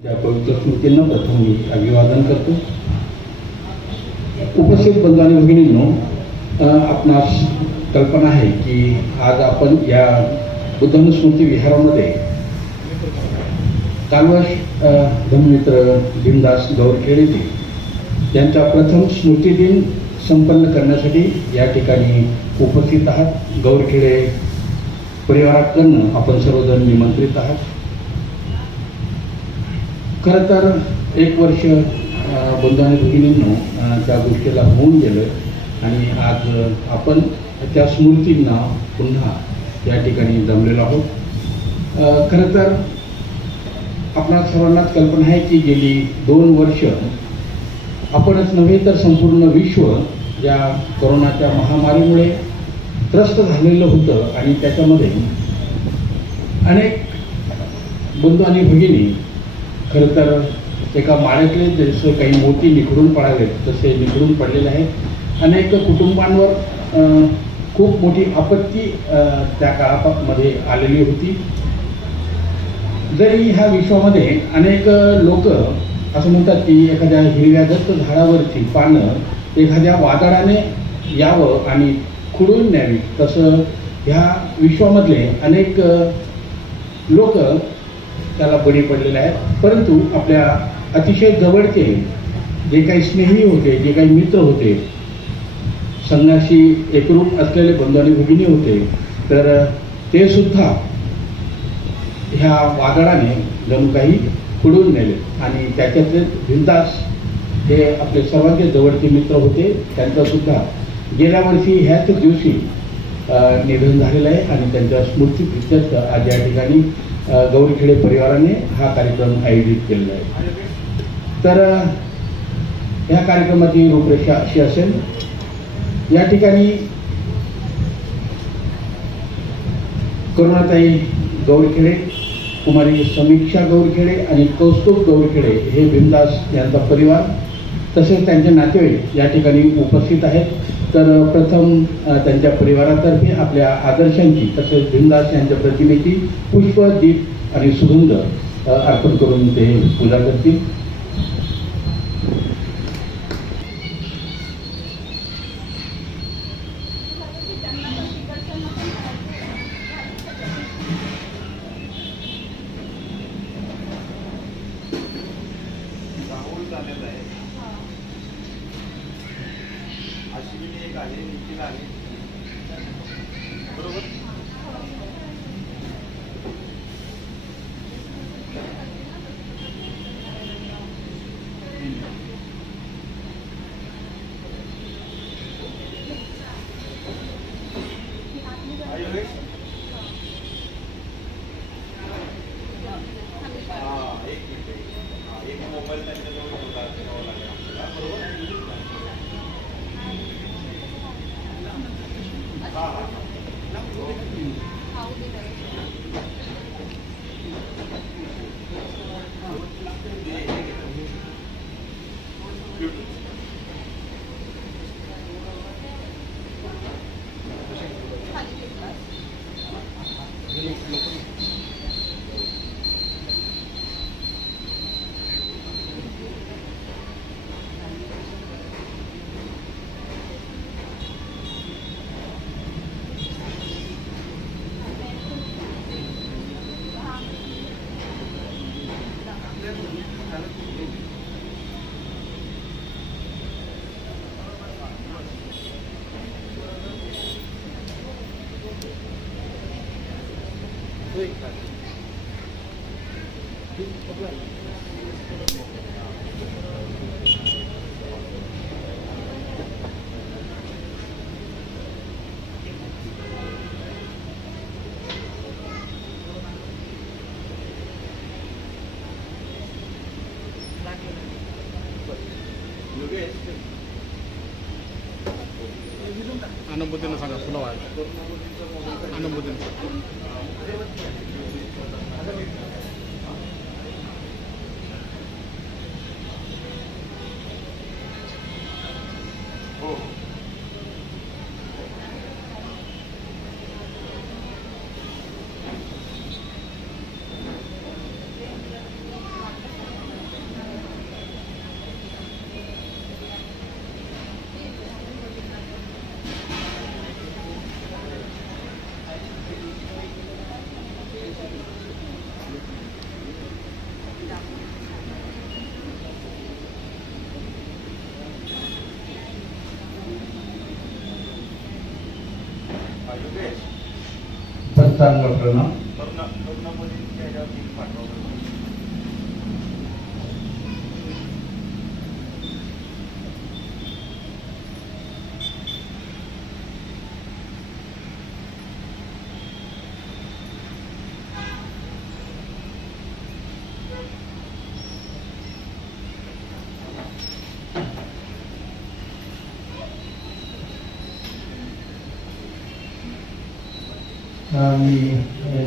त्या पवित्र स्मृतींना प्रथम मी अभिवादन करतो. उपस्थित बंधू आणि भगिनींनो, आपणास कल्पना आहे की आज आपण या बुद्धस्मृती विहारामध्ये कालवश धर्ममित्र भीमदास गौरखेडेजी यांचा प्रथम स्मृती दिन संपन्न करण्यासाठी या ठिकाणी उपस्थित आहात. गौरखेडे परिवाराकडून आपण सर्वजण निमंत्रित आहात. खरं तर एक वर्ष बंधू आणि भगिनींनो त्या गोष्टीला होऊन गेलं आणि आज आपण त्या स्मृतींना पुन्हा या ठिकाणी जमलेलो आहोत. खरं तर आपणा सर्वांनाच कल्पना आहे की गेली 2 वर्ष आपणच नव्हे तर संपूर्ण विश्व या कोरोनाच्या महामारीमुळे त्रस्त झालेलं होतं आणि त्याच्यामध्ये अनेक बंधू आणि भगिनी खरं तर एका माळ्यातले जसं काही मोती निखडून पडावेत तसे निखडून पडलेले आहेत. अनेक कुटुंबांवर खूप मोठी आपत्ती त्या काळामध्ये आलेली होती. जरी ह्या विश्वामध्ये अनेक लोक असं म्हणतात की एखाद्या हिरव्या दत्त झाडावरची पानं एखाद्या वादळाने यावं आणि खुडून न्यावी, तसं ह्या विश्वामधले अनेक लोक त्याला बळी पडलेले आहेत. परंतु आपल्या अतिशय जवळचे जे काही स्नेही होते, जे काही मित्र होते, संघाशी एकरूप असलेले बंधू आणि भगिनी होते, तर ते सुद्धा ह्या वादळाने जणू काही खुडून नेले आणि त्याच्यातले भीमदास हे आपले सर्वांचे जवळचे मित्र होते. त्यांचं सुद्धा गेल्या वर्षी ह्याच दिवशी निधन झालेलं आहे आणि त्यांच्या स्मृतीप्रित्यर्थ आज या ठिकाणी गौरखेडे परिवाराने हा कार्यक्रम आयोजित केलेला आहे. तर ह्या कार्यक्रमाची रूपरेषा अशी असेल. या ठिकाणी करुणाताई गौरखेडे, कुमारी समीक्षा गौरखेडे आणि कौस्तुभ गौरखेडे हे भीमदास यांचा परिवार तसेच त्यांचे नातेवाईक या ठिकाणी उपस्थित आहेत. तर प्रथम त्यांच्या परिवारातर्फे आपल्या आदर्शांची तसेच भीमदास यांच्या प्रतिमेची पुष्प, दीप आणि सुगंध अर्पण करून ते पूजा करतील. बरोबर. एक मोबाईल त्यांच्याजवळ ठेवला लागेल आपल्याला. बरोबर. अनुभूतीनं सांगा. फुलं वाढ अनुभूतीनं साष्टांग प्रणाम. मुलींच्या ह्याच्यावर लिंक पाठवा. मी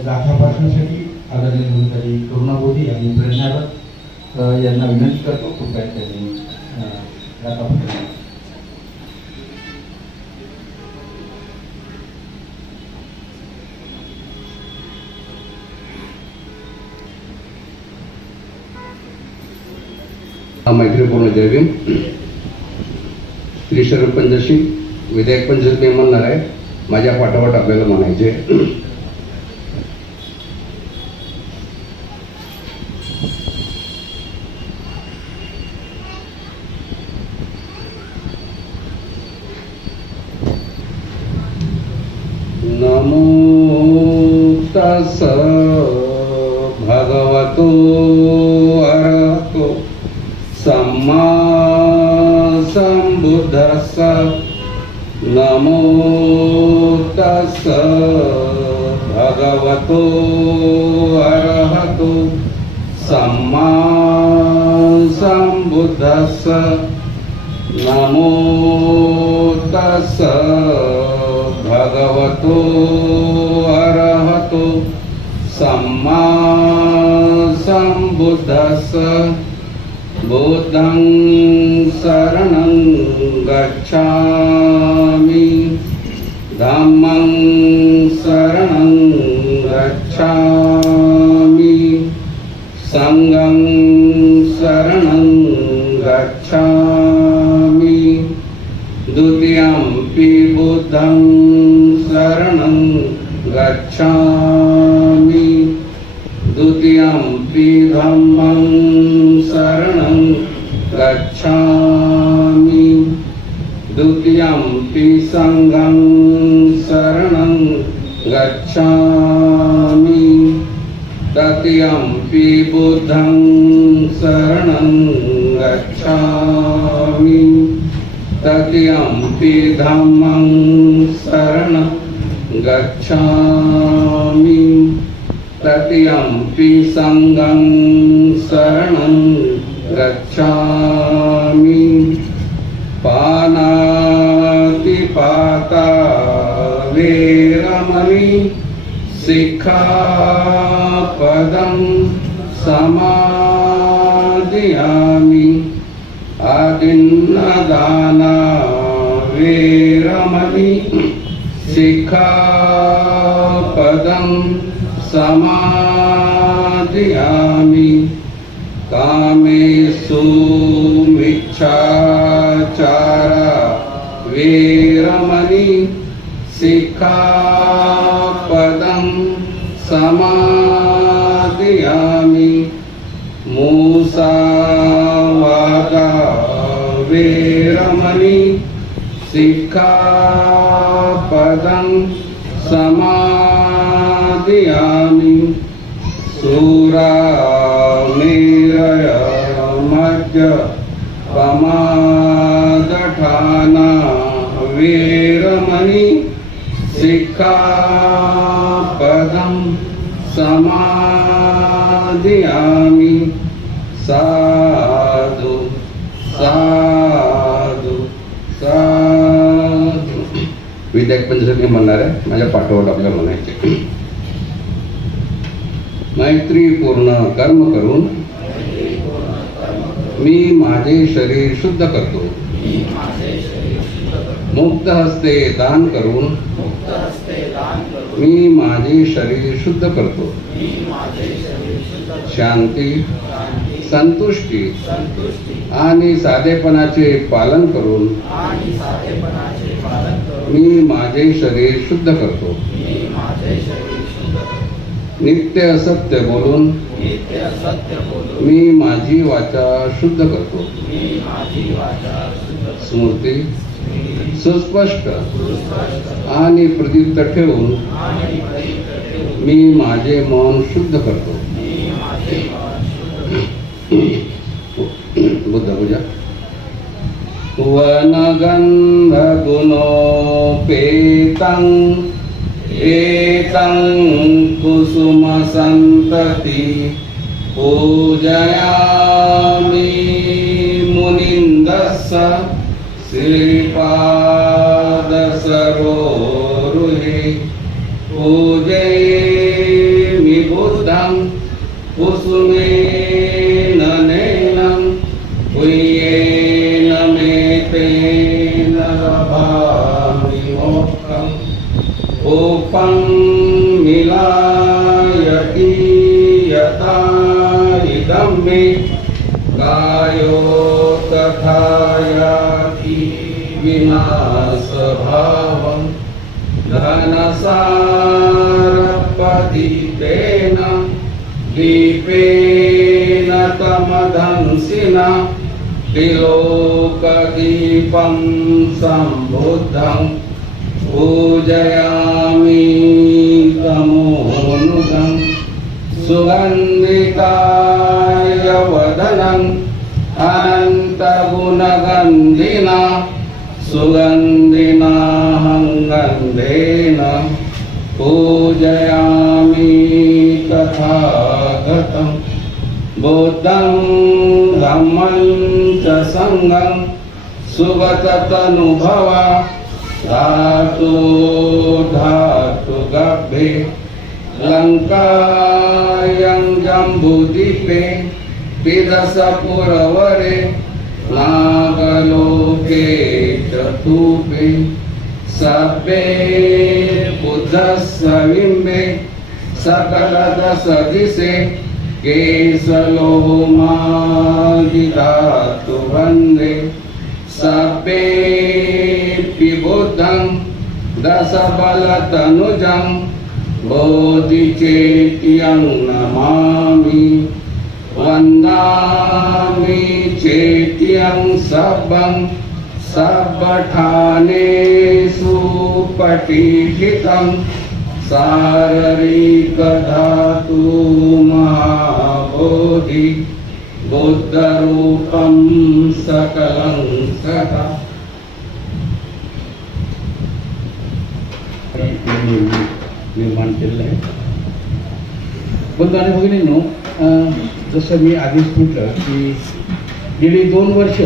गाठापासण्यासाठी आदरणीय गुरुकारी करुणाबोधी आणि प्रेरणारथ यांना विनंती करतो कृपया त्यांनी गाठापासण्यासाठी. मैत्रीपूर्ण जय भीम. त्रिशरण पंचशी विधायक पंचश मी म्हणणार आहे. माझ्या पाठोपाठ आपल्याला म्हणायचे. नमो तस् भगवतो अरहतो सम्मा सम्बुद्धस्स. नमो तस् भगवतो अरहतो सम्मा सम्बुद्धस्स. नमो तस् भगवतो अरहतो सम्मा सम्बुद्धस्स. बुद्धं शरणं गच्छामि. धम्मं शरणं गच्छामि. संघं शरणं गच्छामि. द्वितीयंपि बुद्धं शरणं गच्छामि. द्वितीयंपि धम्मं शरणं गच्छामि. द्वितीयंपि संघं शरणं गच्छामि. तृतीयंपि बुद्धं शरणं गच्छामि. तृतीयंपि धम्मं शरणं गच्छामि. तृतीयंपि संघं शरणं गच्छामि. पानातिपाता वेरमणि सिक्खापदं समादयामि. आदिन्नदाना वेरमणि सिक्खापदं समादयामि. कामेषु मिच्छाचारा वेरमणि सिक्खापदं समादयामि. मुसावादा वेरमणि सिक्खापदं समादयामि. सूरामेरय मद्यपमादठाना वेरमणि सिक्खापदं समादयामि. साधु साधु साधु. विधायक पंचसखी म्हणणार आहे. माझ्या पाठोपाठ आपल्याला म्हणायचे. मैत्रीपूर्ण कर्म करून मी माझे शरीर शुद्ध करतो. मुक्त हस्ते दान करून मी माझे शरीर शुद्ध करतो. शांती संतुष्टी आणि साधेपणाचे पालन करून मी माझे शरीर शुद्ध करतो. नित्य सत्य बोलून मी माझी वाचा शुद्ध करतो. स्मृती सुस्पष्ट आणि प्रदीप्त ठेवून मी माझे मन शुद्ध करतो. बुद्ध पूजा. वनगंध गुणोपेतं एतं कुसुम संतति पूजयामि मुनिन्दस्स श्रीपाद सरोरुहे. पूजयामि बुद्धं कुसुमेन नैनं पुय्येन मेतेन लभामि मोक्षम्. उपं मिलायति यथा इदं मे कायो तथा याति विनाशभावम्. धनसारपदीपेन दीपेन तमदंसिना त्रिलोकदीपं सम्बुद्धं पूजयामि तमोनुगं. सुगन्धिताय वदनं अनन्तगुणगन्धिना सुगन्धिनाहं गन्धेन पूजयामि तथागतं. बुद्धं धम्मं च संघं सुगततनुभव धातु धातु गभ्ये लंकायं जम्बूद्वीपे पिदसपुरवरे नागलोके चतुपे सभ्ये बुद्धस्य बिम्बे सकलदश दिशे केशलोमादिधातु वन्दे. सभ्येऽपि बुद्धं दशबलतनुजं बोधिचेत्यं नमामि. वन्दामि चेत्यं सभं सब्बठानेषु पठितं साररिकधातु महाबोधि बुद्धरूपं सकलं सदा. निर्माण केलेलं आहे. बंधू आणि भगिनींनो, जसं मी आधीच म्हटलं की गेली 2 वर्ष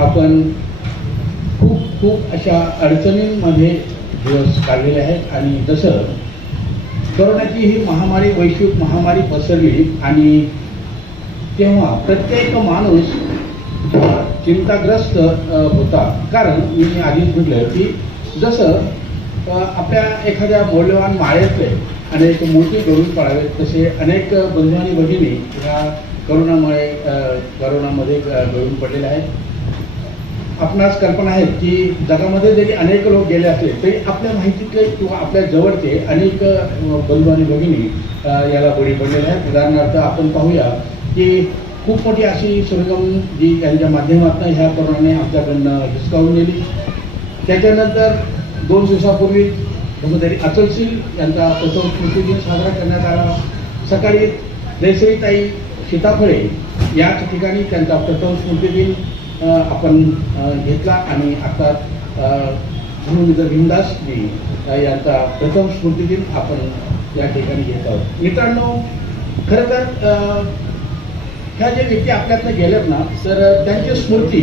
आपण खूप अशा अडचणींमध्ये दिवस काढलेले आहेत. आणि जसं कोरोनाची ही महामारी, वैश्विक महामारी पसरली आणि तेव्हा प्रत्येक माणूस चिंताग्रस्त होता. कारण मी आधीच म्हटलं की जसं आपल्या एखाद्या मौल्यवान माळेतले अनेक मूर्ती घडून पाळावेत, तसे अनेक बंधू आणि भगिनी ह्या करोनामध्ये घडून पडलेले आहेत. आपणास कल्पना आहे की जगामध्ये जरी अनेक लोक गेले असले तरी आपल्या माहितीतले किंवा आपल्या जवळचे अनेक बंधू आणि भगिनी याला बळी पडलेले आहेत. उदाहरणार्थ आपण पाहूया की खूप मोठी अशी सुरगम जी यांच्या माध्यमातून ह्या करोनाने आमच्याकडनं हिसकावून गेली. त्याच्यानंतर 2 दिवसापूर्वी ब्रह्मचारी अचलशील यांचा प्रथम स्मृतिदिन साजरा करण्यात आला. सकाळी देसरीताई सीताफळे याच ठिकाणी त्यांचा प्रथम स्मृतिदिन आपण घेतला. आणि आता गुरुमित्र भीमदासजी यांचा प्रथम स्मृतिदिन आपण या ठिकाणी घेत आहोत. मित्रांनो, खरं तर ह्या ज्या व्यक्ती आपल्यातनं गेल्यात ना, तर त्यांची स्मृती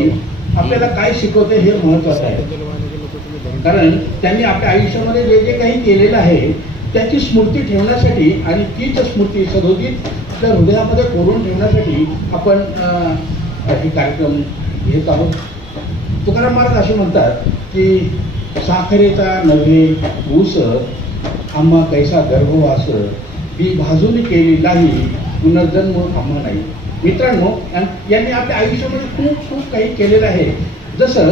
आपल्याला काय शिकवते हे महत्त्वाचं आहे. कारण त्यांनी आपल्या आयुष्यामध्ये जे जे काही केलेलं आहे त्याची स्मृती ठेवण्यासाठी आणि तीच स्मृती सदोदित त्या हृदयामध्ये कोरून ठेवण्यासाठी आपण हे कार्यक्रम घेत आहोत. तुकाराम महाराज असे म्हणतात की साखरेचा नव्हे ऊस आम्हा कैसा गर्भवास ती भाजून केली नाही पुनर्जन्म आम्हा नाही. मित्रांनो, यांनी आपल्या आयुष्यामध्ये खूप काही केलेलं आहे. जसं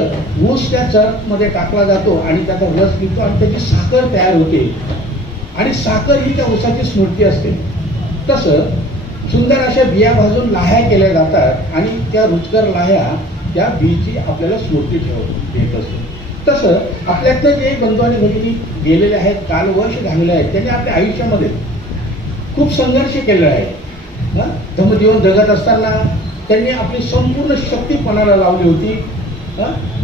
ऊस त्या चरमध्ये टाकला जातो आणि त्याचा रस पितो आणि त्याची साखर तयार होते आणि साखर ही त्या ऊसाची स्मृती असते. तसं सुंदर अशा बिया भाजून लाह्या केल्या जातात आणि त्या रुचकर लाह्या त्या बीची आपल्याला स्मृती देत असते. तसं आपल्यातनं जे बंधू आणि भगिनी गेलेले आहेत, काल वर्ष घालवले आहेत, त्यांनी आपल्या आयुष्यामध्ये खूप संघर्ष केलेला आहे. धम्मजीवन जगत असताना त्यांनी आपली संपूर्ण शक्ती पणाला लावली होती.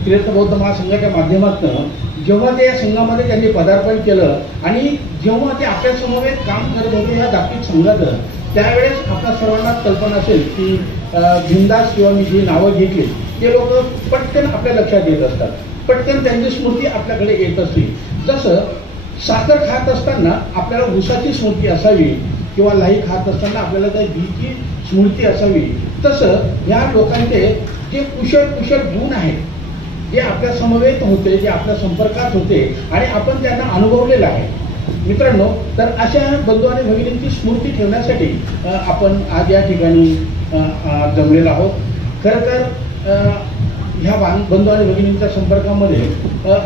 त्रिरत्न बौद्ध महासंघाच्या माध्यमातून जेव्हा ते या संघामध्ये त्यांनी पदार्पण केलं आणि जेव्हा ते आपल्या समवेत काम करत होते या जागतिक संघाचं, त्यावेळेस आपल्या सर्वांना कल्पना असेल की भिमदास किंवा मी जी नावं घेतली ते लोक पटकन आपल्या लक्षात येत असतात, पटकन त्यांची स्मृती आपल्याकडे येत असते. जसं साखर खात असताना आपल्याला ऊसाची स्मृती असावी किंवा लाई खात असताना आपल्याला त्या घीची स्मृती असावी, तसं ह्या लोकांचे जे कुशल गुण आहेत, जे आपल्या समवेत होते, जे आपल्या संपर्कात होते आणि आपण त्यांना अनुभवलेलं आहे. मित्रांनो, तर अशा बंधू आणि भगिनींची स्मृती ठेवण्यासाठी आपण आज या ठिकाणी जमलेलो आहोत. खरं तर ह्या बंधू आणि भगिनींच्या संपर्कामध्ये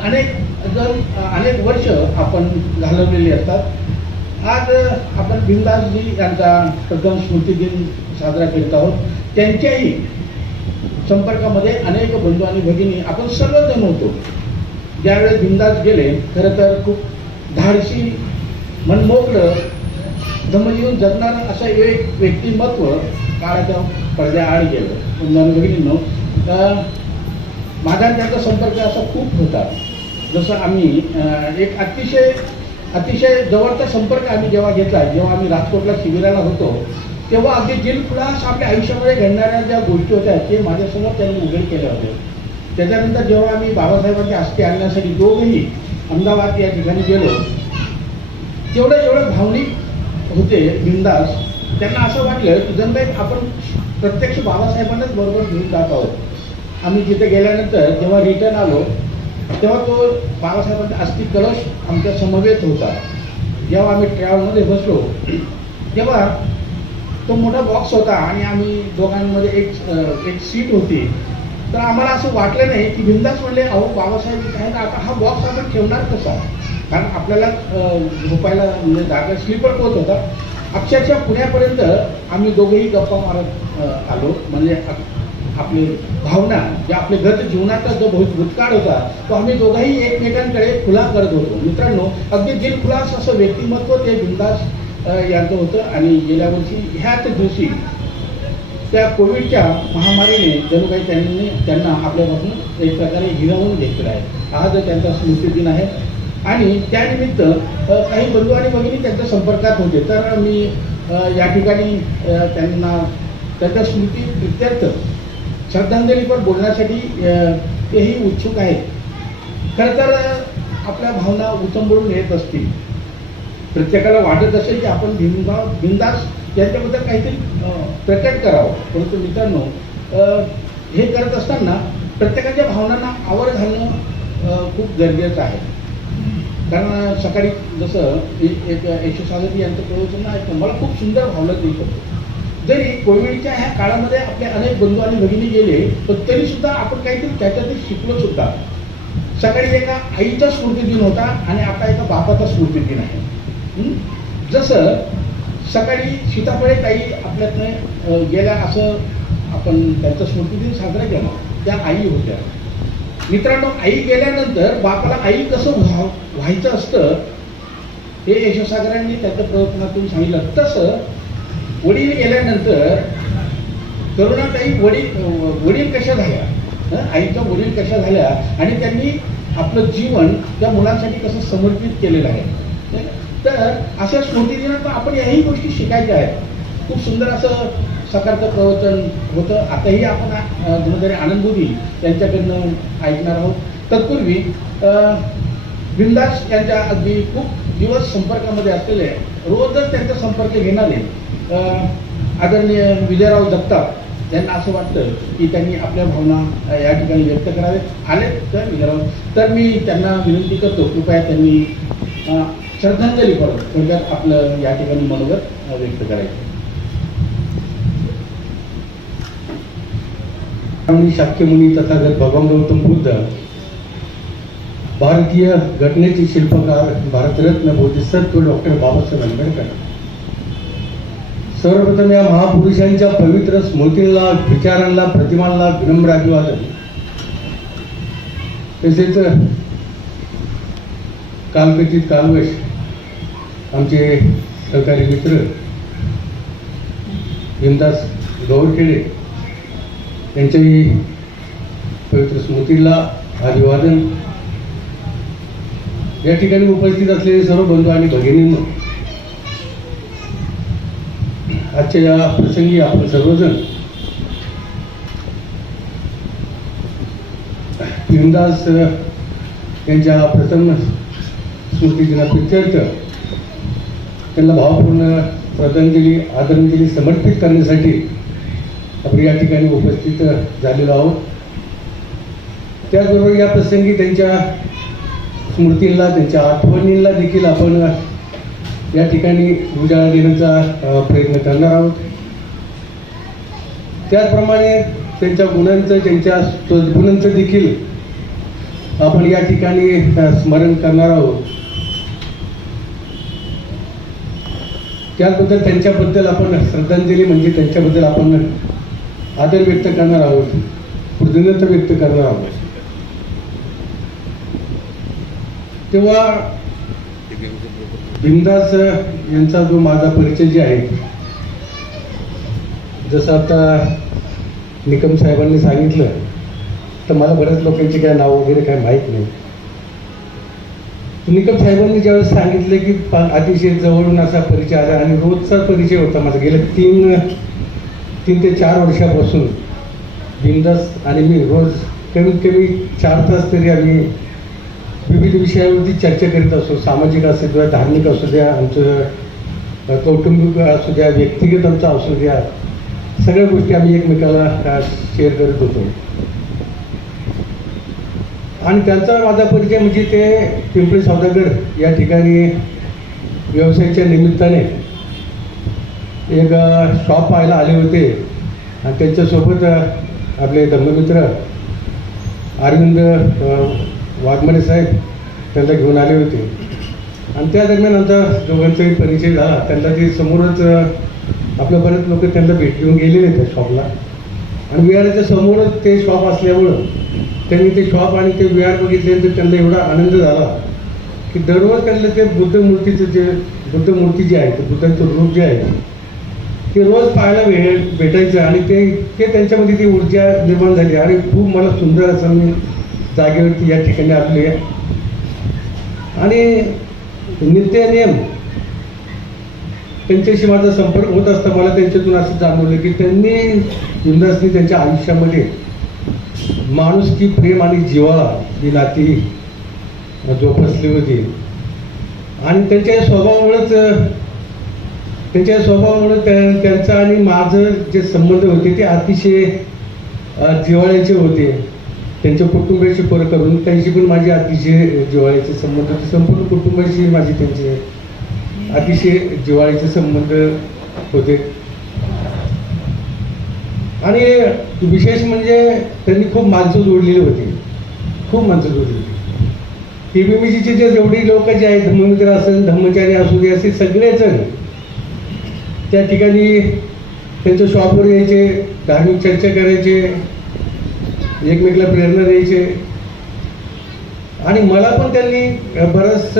अनेक वर्ष आपण घालवलेली असतात. आज आपण भीमदासजी यांचा प्रथम स्मृती दिन साजरा करीत आहोत. त्यांच्याही संपर्कामध्ये अनेक बंधू आणि भगिनी आपण सर्वजण होतो. ज्यावेळेस भीमदास गेले, खरं तर खूप धाडसी, मनमोकळं, धम्मजीवन जगणारं असं एक व्यक्तिमत्व काळाच्या पडद्याआड गेलं. बंधू आणि भगिनींनो, माझा त्यांचा संपर्क असा खूप होता. जसं आम्ही एक अतिशय जवळचा संपर्क आम्ही जेव्हा घेतला, जेव्हा आम्ही राजकोटला शिबिराला होतो, तेव्हा अगदी दिलखुलास आपल्या आयुष्यामध्ये घडणाऱ्या ज्या गोष्टी होत्या ते माझ्यासमोर त्यांनी उघड केल्या होत्या. त्याच्यानंतर जेव्हा आम्ही बाबासाहेबांच्या अस्थी आणण्यासाठी दोघंही अहमदाबाद या ठिकाणी गेलो, जेवढं भावनिक होते भीमदास, त्यांना असं वाटलं की जण काही आपण प्रत्यक्ष बाबासाहेबांनाच बरोबर घेऊन जात आहोत. आम्ही तिथे गेल्यानंतर जेव्हा रिटर्न आलो, तेव्हा तो बाबासाहेबांचा अस्थि कलश आमच्या समवेत होता. जेव्हा आम्ही ट्रॅव्हलमध्ये बसलो, तेव्हा तो मोठा बॉक्स होता आणि आम्ही दोघांमध्ये एक सीट होती. तर आम्हाला असं वाटलं नाही की भीमदास म्हणले, अहो बाबासाहेब आहेत, आता हा बॉक्स आपण ठेवणार कसा, कारण आपल्याला झोपायला म्हणजे जागा स्लीपर कोच होता. अक्षरशः पुण्यापर्यंत आम्ही दोघेही गप्पा मारत आलो. म्हणजे आपली भावना, जे आपले गत जीवनाचा जो भूतकाळ होता तो आम्ही दोघंही एकमेकांकडे खुला करत होतो. मित्रांनो, अगदी दिलखुलास असं व्यक्तिमत्व ते भीमदास यांचं होतं. आणि गेल्या वर्षी ह्याच दिवशी त्या कोविडच्या महामारीने जणू काही त्यांना आपल्यापासून एक प्रकारे हिरावून घेतलेला आहे. आज त्यांचा स्मृती दिन आहे आणि त्यानिमित्त काही बंधू आणि भगिनी त्यांच्या संपर्कात होते. तर मी या ठिकाणी त्यांना त्यांच्या स्मृती प्रित्यर्थ श्रद्धांजलीपर बोलण्यासाठी तेही उत्सुक आहेत. खरं तर आपल्या भावना उचंबळून येत असतील, प्रत्येकाला वाटत असेल की आपण भीमदास यांच्याबद्दल काहीतरी प्रकट करावं. परंतु मित्रांनो, हे करत असताना प्रत्येकाच्या भावनांना आवर घालणं खूप गरजेचं आहे. कारण सकाळी जसं एक यशोसागर यांचं प्रवचन ऐकलं, मला खूप सुंदर भावलं ते शकतो. जरी कोविडच्या ह्या काळामध्ये आपले अनेक बंधू आणि भगिनी गेले, पण तरी सुद्धा आपण काहीतरी त्याच्यातून शिकलो सुद्धा. सकाळी एका आईचा स्मृती दिन होता आणि आता एका बापाचा स्मृती दिन आहे. जसं सकाळी सीताफळे ताई आपल्यातनं गेल्या, असं आपण त्यांचा स्मृती दिन साजरा केला. त्या आई होत्या. मित्रांनो, आई गेल्यानंतर बापाला आई कसं व्हायचं असतं हे यशोसागरांनी त्यांच्या प्रयत्नातून सांगितलं. तसं वडील गेल्यानंतर करुणाताई वडील कशा झाल्या, आईच्या वडील कशा झाल्या आणि त्यांनी आपलं जीवन त्या मुलांसाठी कसं समर्पित केलेलं आहे. तर अशा स्मृती दिनात आपण याही गोष्टी शिकायच्या आहेत. खूप सुंदर असं सकाळचं प्रवचन होतं. आताही आपण धनुधरे आनंदबुधी यांच्याकडनं ऐकणार आहोत. तत्पूर्वी भीमदास यांच्या अगदी खूप दिवस संपर्कामध्ये असलेले, रोजच त्यांचा संपर्क घेणारे आदरणीय विजयराव जगताप यांना असं वाटतं की त्यांनी आपल्या भावना या ठिकाणी व्यक्त कराव्यात. आले तर विजयराव, तर मी त्यांना विनंती करतो, कृपया त्यांनी श्रद्धांजली करून थोडक्यात आपलं या ठिकाणी मनोगत व्यक्त करायचं. शाक्यमुनी तथागत भगवान गौतम बुद्ध, भारतीय घटनेचे शिल्पकार, भारतरत्न बोधिसत्व डॉक्टर बाबासाहेब आंबेडकर, सर्वप्रथम या महापुरुषांच्या पवित्र स्मृतींना, विचारांना, प्रतिमांना विनम्र अभिवादन. तसेच कालकथित कालवश आमचे सहकारी मित्र भीमदास गौरखेडे यांच्याही पवित्र स्मृतीला अभिवादन. या ठिकाणी उपस्थित असलेले सर्व बंधू आणि भगिनींनो, आजच्या या प्रसंगी आपण सर्वजण भीमदास यांच्या प्रथम स्मृती दिनाप्रित्यर्थ त्यांना भावपूर्ण श्रद्धांजली आदरांजली समर्पित करण्यासाठी आपण या ठिकाणी उपस्थित झालेलो आहोत. त्याचबरोबर या प्रसंगी त्यांच्या स्मृतींना, त्यांच्या आठवणींना देखील आपण या ठिकाणी उजाळा देण्याचा प्रयत्न करणार आहोत. त्याचप्रमाणे त्यांच्या गुणांचं, त्यांच्या सद्गुणांचं देखील आपण या ठिकाणी स्मरण करणार आहोत. त्याबद्दल त्यांच्याबद्दल आपण श्रद्धांजली म्हणजे त्यांच्याबद्दल आपण आदर व्यक्त करणार आहोत, कृतज्ञता व्यक्त करणार आहोत. तेव्हा भीमदास यांचा जो माझा परिचय जे आहे, जसं आता निकम साहेबांनी सांगितलं, तर मला बऱ्याच लोकांची काय नाव वगैरे काय माहीत नाही. निकम साहेबांनी ज्यावेळेस सांगितलं की अतिशय जवळून असा परिचय आला आणि रोजचा परिचय होता माझा. गेल्या तीन ते 4 वर्षापासून भीमदास आणि मी रोज कमीत कमी 4 तास तरी आम्ही विविध विषयावरती चर्चा करीत असतो. सामाजिक असू द्या, धार्मिक असू द्या, आमचं कौटुंबिक असू द्या, व्यक्तिगत आमचा असू द्या, सगळ्या गोष्टी आम्ही एकमेकाला शेअर करत होतो. आणि त्यांचा माझा परिचय म्हणजे ते पिंपरी सौदागर या ठिकाणी व्यवसायाच्या निमित्ताने एक शॉप पाहायला आले होते आणि त्यांच्यासोबत आपले धर्ममित्र अरविंद वाघमारे साहेब त्यांना घेऊन आले होते. आणि त्या दरम्यान आमचा दोघांचाही परिचय झाला. त्यांना ते समोरच आपल्या बरेच लोक त्यांना भेट घेऊन गेलेले त्या शॉपला. आणि विहाराच्या समोरच ते शॉप असल्यामुळं त्यांनी ते शॉप आणि ते विहार बघितल्यानंतर त्यांना एवढा आनंद झाला की दररोज त्यांना ते बुद्ध मूर्ती जी आहे, ते बुद्धांचं रूप जे आहे ते रोज पाहायला भेटायचं. आणि ते त्यांच्यामध्ये ती ऊर्जा निर्माण झाली. आणि खूप मला सुंदर असं मी जागेवरती या ठिकाणी आपले आणि नित्य नियम त्यांच्याशी माझा संपर्क होत असता मला त्यांच्यातून असं जाणवलं की त्यांनी भीमदासनी त्यांच्या आयुष्यामध्ये माणुसकी, प्रेम आणि जिव्हाळा ही नाती जोपासली होती. आणि त्यांच्या स्वभावामुळं त्यांचा आणि माझं जे संबंध होते ते अतिशय जिव्हाळ्याचे होते. त्यांच्या कुटुंबाशी फरक करून त्यांची पण माझे अतिशय जिव्हाळ्याचे संबंध होते. संपूर्ण कुटुंबाशी माझे त्यांचे अतिशय जिव्हाळ्याचे संबंध होते. आणि विशेष म्हणजे त्यांनी खूप माणसं जोडलेली होती, खूप माणसं जोडली. TBMCचे जे जेवढी लोक जे आहेत, धर्ममित्र असेल, धर्मचारी असू दे, असे सगळेजण त्या ठिकाणी त्यांच्या शॉपवर यायचे, धार्मिक चर्चा करायचे, एकमेकाला प्रेरणा द्यायचे. आणि मला पण त्यांनी बरंच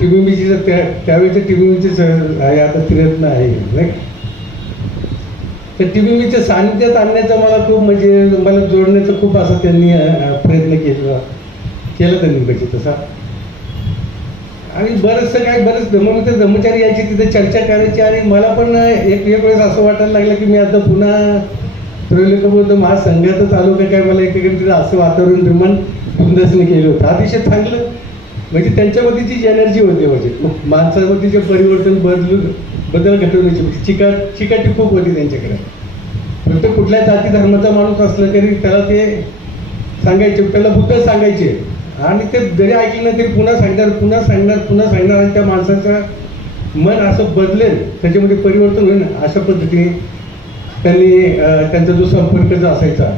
TBMCचं त्यावेळेचं TBMCचं आहे, आता प्रयत्न आहे नाही, तर TBMCच्या सानिध्यात आणण्याचा मला खूप म्हणजे मला जोडण्याचा खूप असा त्यांनी प्रयत्न केला त्यांनी पाहिजे तसा. आणि बरंचसं काय बरेच धर्मचारी यायचे, तिथे चर्चा करायची. आणि मला पण एक वेळेस असं वाटायला लागलं की मी आता पुन्हा त्रैलोक्यबौद्ध महासंघातच आलो का काय. मला एकेकडे असं वातावरण निर्माण भीमदासने केलं होतं. अतिशय चांगलं म्हणजे त्यांच्यामध्ये जी एनर्जी होती, म्हणजे माणसामध्ये जे परिवर्तन बदल घडवण्याची चिकाटी खूप होती त्यांच्याकडे. प्रत्येक कुठल्या जाती धर्माचा माणूस असला तरी त्याला ते सांगायचे, त्याला बुद्ध सांगायचे. आणि ते जरी ऐकलं ना तरी पुन्हा सांगणार आणि त्या माणसाचं मन असं बदलेल, त्याच्यामध्ये परिवर्तन होईल, अशा पद्धतीने त्यांनी त्यांचा जो संपर्क जो असायचा.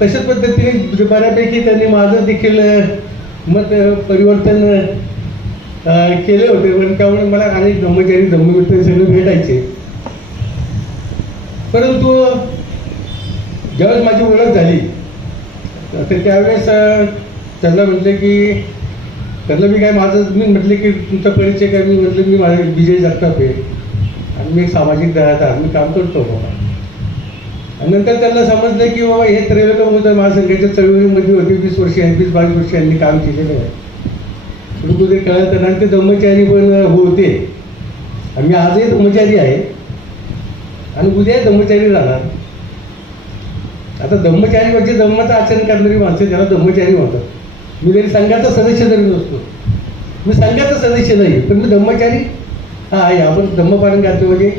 तशाच पद्धतीने बऱ्यापैकी त्यांनी माझं देखील मत परिवर्तन केले होते. पण त्यामुळे मला अनेक धर्मचारी धर्ममित्र सगळे भेटायचे. परंतु ज्यावेळेस माझी ओळख झाली तर त्यावेळेस त्यांना म्हटलं की त्यांना मी काय मी म्हटले की तुमचा परिचय काय, मी म्हटलं मी माझे विजय जगताप आहे आणि मी एक सामाजिक धार्मिक काम करतो बाबा. आणि नंतर त्यांना समजलं की बाबा हे त्रेलोक होतं महासंघाच्या चळवळीमध्ये होते, 20 वर्ष 22 वर्ष यांनी काम केलेलं आहे. परंतु ते कळलं आणि ते ब्रह्मचारी पण होते. आणि मी आजही ब्रह्मचारी आहे आणि उद्या ब्रह्मचारी राहणार. आता ब्रह्मचारी म्हणजे धम्माचं आचरण करणारी माणसं त्याला ब्रह्मचारी म्हणतात. मी जरी संघाचा सदस्य जरी नसतो, मी संघाचा सदस्य नाही, पण मी ब्रह्मचारी हा आहे. आपण धम्मपालन करतो म्हणजे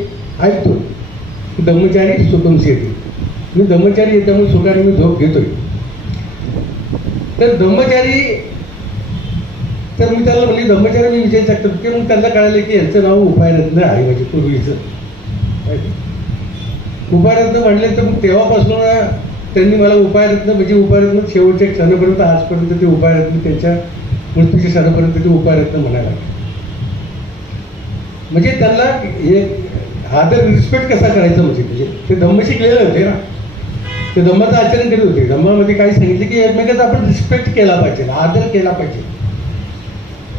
ऐकतो ब्रह्मचारी सुखम शेती. मी ब्रह्मचारी आहे त्यामुळे सुखाने मी झोप घेतोय. तर ब्रह्मचारी, तर मी त्याला म्हणजे ब्रह्मचारी मी विचारू शकतो की मग त्यांना कळालं की यांचं नाव उपायरत्न आहे. म्हणजे पूर्वीचं उपायरत्न म्हणले तर मग तेव्हापासून त्यांनी मला उपायरत्न म्हणजे उपायरत्न शेवटच्या क्षणापर्यंत आजपर्यंत ते उपायरत्न त्यांच्या मृत्यूच्या क्षणापर्यंत ते उपायरत्न म्हणायला लागले. म्हणजे त्यांना एक आदर रिस्पेक्ट कसा करायचा म्हणजे ते धम्म शिकलेले होते ना, ते धम्माचं आचरण करत होते. धम्मामध्ये काय सांगितलं की एकमेकाचा आपण रिस्पेक्ट केला पाहिजे, आदर केला पाहिजे,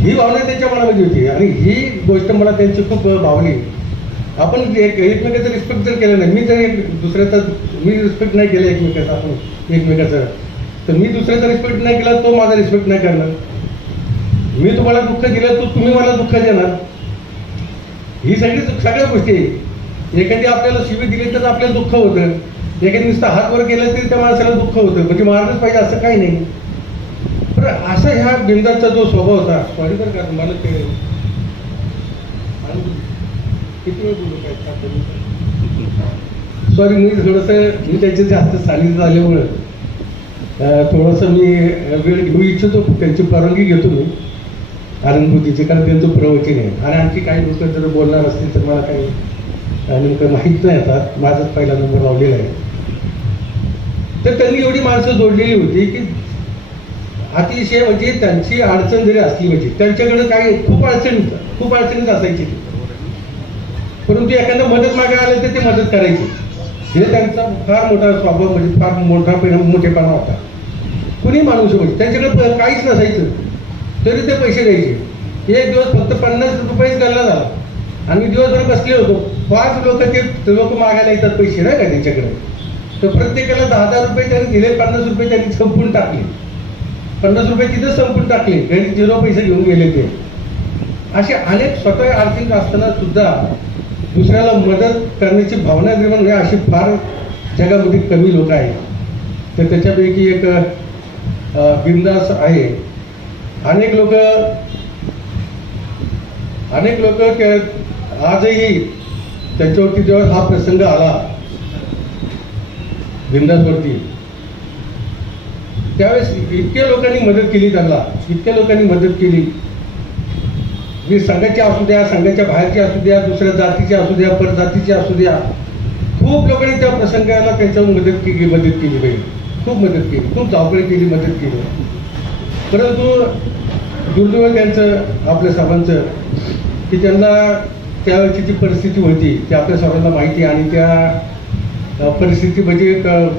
ही भावना त्यांच्या मनामध्ये होती. आणि ही गोष्ट मला त्यांची खूप भावली. आपण एकमेकाचा रिस्पेक्ट जर केलं नाही, मी जर दुसऱ्याचा मी रिस्पेक्ट नाही केला एकमेकाचा, आपण एकमेकाचा, तर मी दुसऱ्याचा रिस्पेक्ट नाही केला, तो माझा रिस्पेक्ट नाही करणार. मी तुम्हाला दुःख दिलं तर तुम्ही मला दुःख देणार. ही सगळ्या गोष्टी आहे. एखादी आपल्याला शिवी दिली तर आपल्याला दुःख होतं, एखादी नुसतं हात वर केलं तरी त्या माणसाला दुःख होतं. म्हणजे मारलंच पाहिजे असं काही नाही. पण असा ह्या बिंदाचा जो स्वभाव होता, सॉरी बरं का मला ते किती वेळ बोलू काय, सॉरी मी थोडंसं त्याचे जास्त सानिध्य झाल्यामुळं थोडंसं मी वेळ घेऊ इच्छितो. त्यांची परवानगी घेतो मी अनुभूतीची, कारण त्यांचं प्रवचन आहे. आणि आणखी काही लोक जर बोलणार असतील तर मला काही नेमकं माहीत नाही. आता माझाच पहिला नंबर लावलेला आहे. तर त्यांनी एवढी माणसं जोडलेली होती की अतिशय म्हणजे त्यांची अडचण जरी असली म्हणजे त्यांच्याकडे काही खूप अडचणीत असायची, परंतु एखादा मदत मागायला आलं तर ते मदत करायची. हे त्यांचा फार मोठा स्वभाव म्हणजे फार मोठेपणा होता. कुणी माणूस म्हणजे त्यांच्याकडे काहीच नसायचं तरी ते पैसे द्यायचे. एक दिवस फक्त 50 रुपयेच गल्ला झाला आणि दिवसभर बसले होतो. 5 लोक मागायला येतात पैसे नाही का त्यांच्याकडे, तर प्रत्येकाला 10,000 रुपये त्यांनी दिले. 50 रुपये त्यांनी संपून टाकले. 50 रुपये तिथेच संपून टाकले, घरी 0 पैसे घेऊन गेले ते. असे अनेक स्वतः आर्थिक असताना सुद्धा दुसऱ्याला मदत करण्याची भावना निर्माण होणे अशी फार जगामध्ये कमी लोक आहेत. तर त्याच्यापैकी एक बिंदास आहे. अनेक लोक आजही त्यांच्यावरती जेव्हा हा प्रसंग आला बिंदासवरती, त्यावेळेस इतक्या लोकांनी मदत केली, त्यांना इतक्या लोकांनी मदत केली. मी संघाची असू द्या, संघाच्या बाहेरची असू द्या, दुसऱ्या जातीची असू द्या, परजातीची असू द्या, खूप लोकांनी त्या प्रसंगाला त्यांच्यावर मदत केली पाहिजे. खूप मदत केली, खूप धावपळी केली, मदत केली. परंतु दुर्दैव त्यांचं आपल्या सर्वांचं की त्यांना त्यावेळची जी परिस्थिती होती ती आपल्या सर्वांना माहिती. आणि त्या परिस्थिती म्हणजे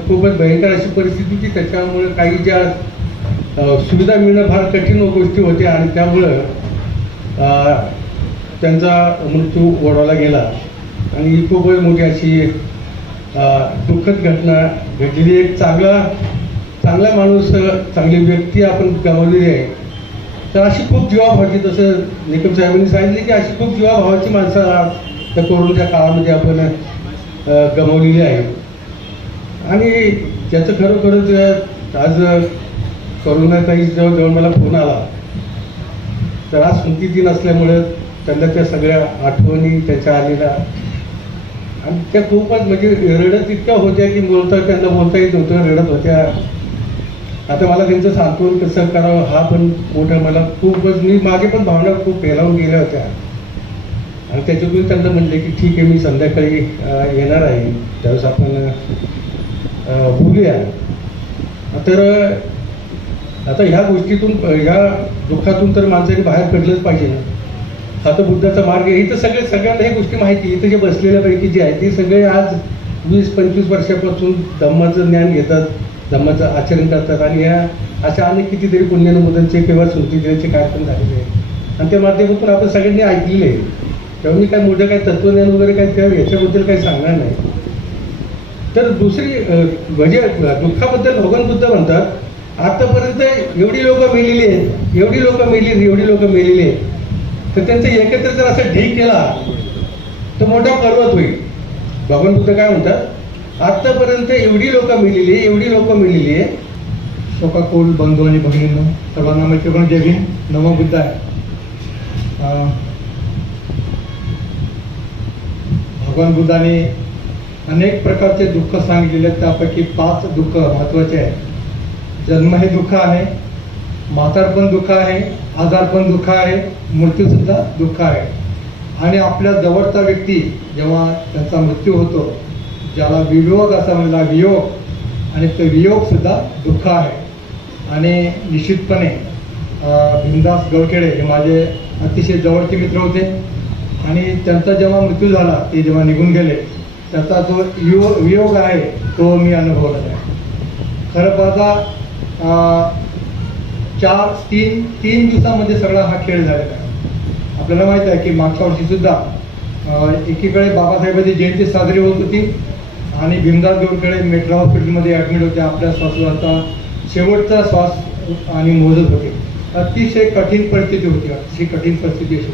खूपच भयंकर अशी परिस्थिती होती. त्याच्यामुळे काही ज्या सुविधा मिळणं फार कठीण गोष्टी होत्या आणि त्यामुळं त्यांचा मृत्यू ओढवला गेला. आणि ही खूपच मोठी अशी दुःखद घटना घडलेली. एक चांगला माणूस, चांगली व्यक्ती आपण गमावलेली आहे. तर अशी खूप जीवाभावाची, जसं निकम साहेबांनी सांगितले की अशी खूप जीवाभावाची माणसं त्या कोरोनाच्या काळामध्ये आपण गमावलेली आहे. आणि त्याचं खरोखरच आज करोनाचाही जवळ मला फोन आला, तर आज स्मृती दिन असल्यामुळं त्यांना त्या सगळ्या आठवणी त्याच्या आलेल्या आणि त्या खूपच म्हणजे रडत इतक्या होत्या की त्यांना बोलता येत नव्हतं, रडत होत्या. आता मला त्यांचं सांत्वन कसं करावं हा पण मोठा मला खूपच, मी माझे पण भावना खूप पेलावून गेल्या होत्या. आणि त्याच्यातून त्यांना म्हणले की ठीक आहे मी संध्याकाळी येणार आहे, त्यावेळेस आपण बोलूया. तर आता ह्या गोष्टीतून, ह्या दुःखातून तर माणसाने बाहेर पडलंच पाहिजे ना. आता बुद्धाचा मार्ग आहे. इथं सगळ्यांना ही गोष्टी माहिती. इथं जे बसलेल्यापैकी जे आहे ते सगळे आज 20-25 वर्षापासून धम्माचं ज्ञान घेतात, धम्माचं आचरण करतात. आणि ह्या अशा अनेक कितीतरी पुण्यनमोदांचे किंवा स्मृती दिनाचे कार्यक्रम झालेले आहेत आणि त्या माध्यमातून आपण सगळ्यांनी ऐकलेले आहे. तेव्हा मी काय मोठं काय तत्वज्ञान वगैरे काय त्या याच्याबद्दल काही सांगणार नाही. तर दुसरी म्हणजे दुःखाबद्दल भगवान बुद्ध म्हणतात आतापर्यंत एवढी लोक मेलेली आहेत, एवढी लोक मेलेली आहेत, तर त्यांचं एकत्र जर असं ढीक केला तर मोठा पर्वत होईल. भगवान बुद्ध काय म्हणतात, आतापर्यंत एवढी लोक मेलेली आहे. शोकाकुल बंधू आणि भगिनींनो, सर्वांना मैत्रीपूर्ण जय भीम, नमो बुद्धाय. भगवान बुद्धाने अनेक प्रकारचे दुःख सांगितलेले आहेत. त्यापैकी 5 दुःख महत्वाचे आहे. जन्म हे दुःख आहे, म्हातारपण दुःख आहे, आजारपण दुःख आहे, मृत्यू सुद्धा दुःख आहे. आणि आपल्या जवळचा व्यक्ती जेव्हा त्यांचा मृत्यू होतो, ज्याला वियोग असा म्हणला, वियोग, आणि ते वियोग सुद्धा दुःख आहे. आणि निश्चितपणे भीमदास गवखेडे हे माझे अतिशय जवळचे मित्र होते. आणि त्यांचा जेव्हा मृत्यू झाला, ते जेव्हा निघून गेले, त्याचा जो वियोग आहे तो मी अनुभवला आहे. खरं पाहता 3 दिवसामध्ये सगळा हा खेळ झालेला आहे. आपल्याला माहित आहे की मागच्या वर्षी सुद्धा एकीकडे बाबासाहेबांची जयंती साजरी होत होती आणि भीमदास गवखेडे मेट्रो हॉस्पिटलमध्ये ॲडमिट होते. आपल्या श्वासोच्छवासाचा शेवटचा श्वास आणि मोजत होते. अतिशय कठीण परिस्थिती होती, अशी होती.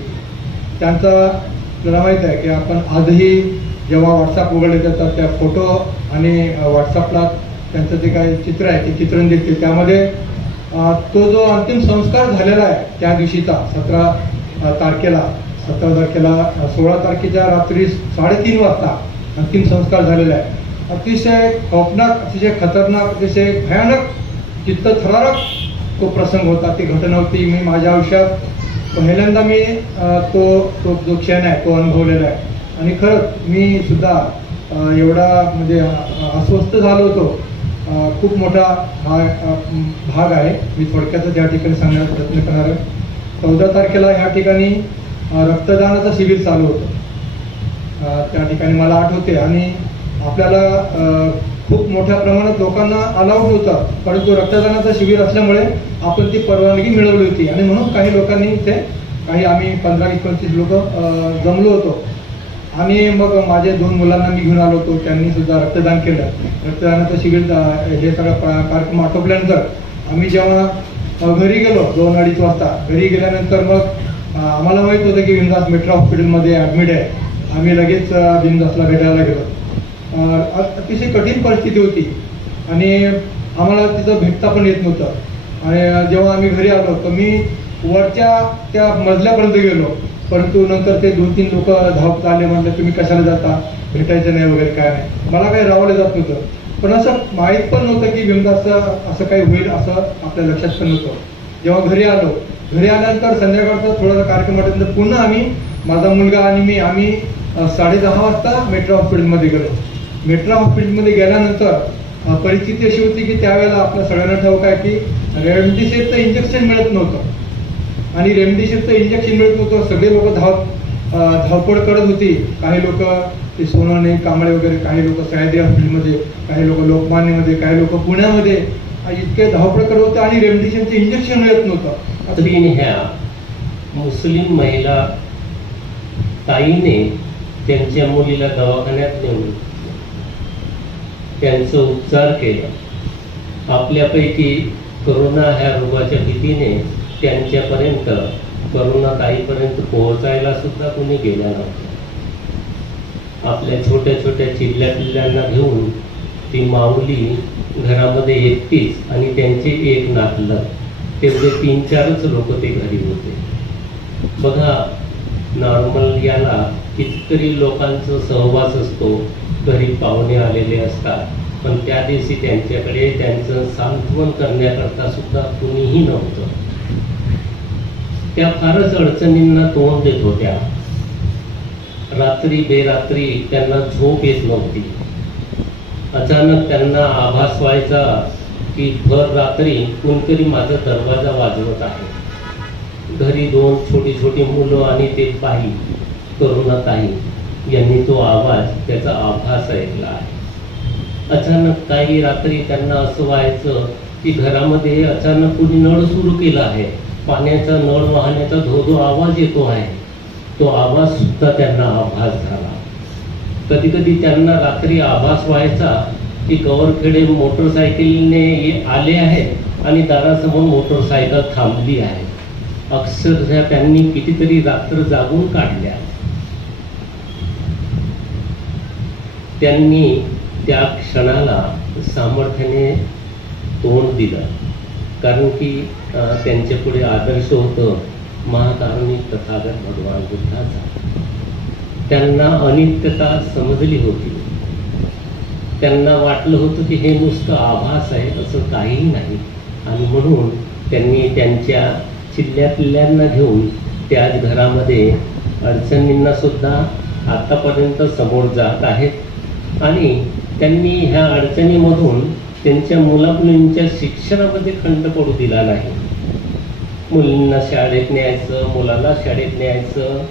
त्यांचा आपल्याला माहीत आहे की आपण आजही जेव्हा व्हॉट्सअप उघडले जातात त्या फोटो आणि व्हॉट्सअपला त्यांचं जे काही चित्र आहे ते चित्रण दिसते. त्यामध्ये तो जो अंतिम संस्कार झालेला आहे त्या दिवशीचा 17 तारखेला 16 तारखेच्या रात्री 3:30 वाजता अंतिम संस्कार झालेला आहे. अतिशय खौफनाक, अतिशय खतरनाक, अतिशय भयानक, चित्तथरारक तो प्रसंग होता, ती घटना होती. मी माझ्या आयुष्यात पहिल्यांदा मी तो जो क्षण आहे तो अनुभवलेला आहे. आणि खरंच मी सुद्धा एवढा म्हणजे अस्वस्थ झालो होतो. खूप मोठा भाग आहे. मी थोडक्यातच या ठिकाणी सांगण्याचा प्रयत्न करणार आहे. 14 तारखेला ह्या ठिकाणी रक्तदानाचं शिबिर चालू होतं. त्या ठिकाणी मला आठवते आणि आपल्याला खूप मोठ्या प्रमाणात लोकांना अलाउड होतं, परंतु रक्तदानाचं शिबिर असल्यामुळे आपण ती परवानगी मिळवली होती. आणि म्हणून काही लोकांनी इथे आम्ही 15-25 लोक जमलो होतो. आणि मग माझे 2 मुलांना मी घेऊन आलो होतो. त्यांनी सुद्धा रक्तदान केलं. रक्तदानाचं शिबिर हे सगळं कार्यक्रम आटोपल्यानंतर आम्ही जेव्हा घरी गेलो 2-2:30 वाजता, घरी गेल्यानंतर मग आम्हाला माहीत होतं की भीमदास मेट्रो हॉस्पिटलमध्ये ॲडमिट आहे. आम्ही लगेच भीमदासला भेटायला गेलो. अतिशय कठीण परिस्थिती होती आणि आम्हाला तिथं भेटता पण येत नव्हतं. आणि जेव्हा आम्ही घरी आलो तर मी वरच्या त्या मजल्यापर्यंत गेलो, परंतु नंतर ते 2-3 लोक धावत आले. म्हटलं तुम्ही कशाला जाता, भेटायचं नाही वगैरे काय नाही. मला काही रावलं जात नव्हतं, पण असं माहीत पण नव्हतं की भीमदासचं असं काही होईल असं आपल्या लक्षात पण नव्हतं. जेव्हा घरी आल्यानंतर संध्याकाळचा थोडासा कार्यक्रम वाटल्यानंतर पुन्हा माझा मुलगा आणि आम्ही 10:30 वाजता मेट्रो हॉस्पिटलमध्ये गेलो. मेट्रो हॉस्पिटलमध्ये गेल्यानंतर परिस्थिती अशी होती की त्यावेळेला आपल्या सगळ्यांना ठाऊक आहे की रेमडेसिवीरचं इंजेक्शन मिळत नव्हतं. आणि रेमडेसिवीरचं इंजेक्शन मिळत नव्हतं. सगळे लोक धावपळ करत होती. काही लोक ते सोनवणे, कांबळे वगैरे, काही लोक सह्याद्री हॉस्पिटलमध्ये, काही लोक लोकमान्यमध्ये, काही लोक पुण्यामध्ये इतके धावपळ करत होते आणि रेमडेसिवीरचं इंजेक्शन मिळत नव्हतं. ह्या मुस्लिम महिला ताईने त्यांच्या मुलीला दवाखान्यात नेऊन त्यांचं उपचार केलं. आपल्यापैकी करोना ह्या रोगाच्या भीतीने त्यांच्यापर्यंत, करोना ताईपर्यंत पोहोचायला सुद्धा कोणी गेला नव्हतं. आपल्या छोट्या छोट्या चिल्ल्या घेऊन ती माऊली घरामध्ये एकटीच आणि त्यांचे एक नातलग, तेवढे 3-4च लोक ते घरी होते. बघा, नॉर्मल याला कितीतरी लोकांचा सहवास असतो, घरी पाहुणे आलेले असतात, पण त्या दिवशी त्यांच्याकडे त्यांचं सांत्वन करण्याकरता सुद्धा कुणीही नव्हतं. त्या फारच अडचणींना तोंड देत होत्या. रात्री बेरात्री त्यांना झोप येत नव्हती. अचानक त्यांना आभास व्हायचा की भर रात्री कोणतरी माझा दरवाजा वाजवत आहे. घरी 2 छोटी छोटी मुलं आणि ते बाई, करुणाताई यांनी तो आवाज, त्याचा आभास ऐकला आहे. अचानक काही रात्री त्यांना असं व्हायचं की घरामध्ये अचानक कोणी नळ सुरू केला आहे, पाण्याचा नळ वाहण्याचा धो धो आवाज येतो आहे. तो आभास सुद्धा त्यांना आभास झाला. कधी कधी त्यांना रात्री आभास व्हायचा की गौरखेडे मोटरसायकलने आले आहेत आणि दारासमोर मोटरसायकल थांबली आहे. अक्षरशः त्यांनी कितीतरी रात्र जागून काढल्या. त्यांनी त्या क्षणाला सामर्थ्याने तोंड दिलं, कारण की त्यांच्या पुढे आदर्श होतं महाकारुणिक तथागत भगवान बुद्धाचा. त्यांना अनित्यता समजली होती. त्यांना वाटलं होतं की हे नुसतं आभास आहे, असं काहीही नाही. आणि म्हणून त्यांनी त्यांच्या चिल्ल्यापिल्ल्यांना घेऊन त्याच घरामध्ये अडचणींना सुद्धा आतापर्यंत समोर जात आहेत. आणि त्यांनी ह्या अडचणीमधून त्यांच्या मुलामुलींच्या शिक्षणामध्ये खंड पडू दिला नाही. मुलींना शाळेत न्यायचं, मुलाला शाळेत न्यायचं,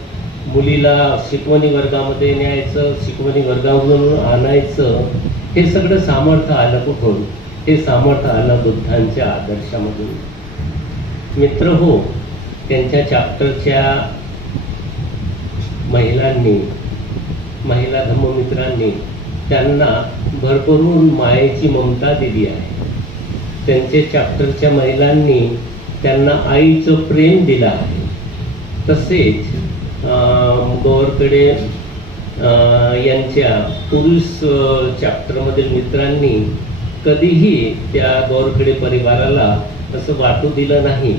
मुलीला शिकवणी वर्गामध्ये न्यायचं, शिकवणी वर्गामधून आणायचं. हे सगळं सामर्थ्य आलं कुठून? हे सामर्थ्य आलं बुद्धांच्या आदर्शामधून. मित्र हो, त्यांच्या चॅप्टरच्या महिला धम्ममित्रांनी त्यांना भरभरून मायेची ममता दिली आहे. त्यांचे चॅप्टरच्या महिलांनी त्यांना आईचं प्रेम दिलं आहे. तसेच गौरखेडे यांच्या पुरुष चॅप्टरमधील मित्रांनी कधीही त्या गौरखेडे परिवाराला असं वाटू दिलं नाही.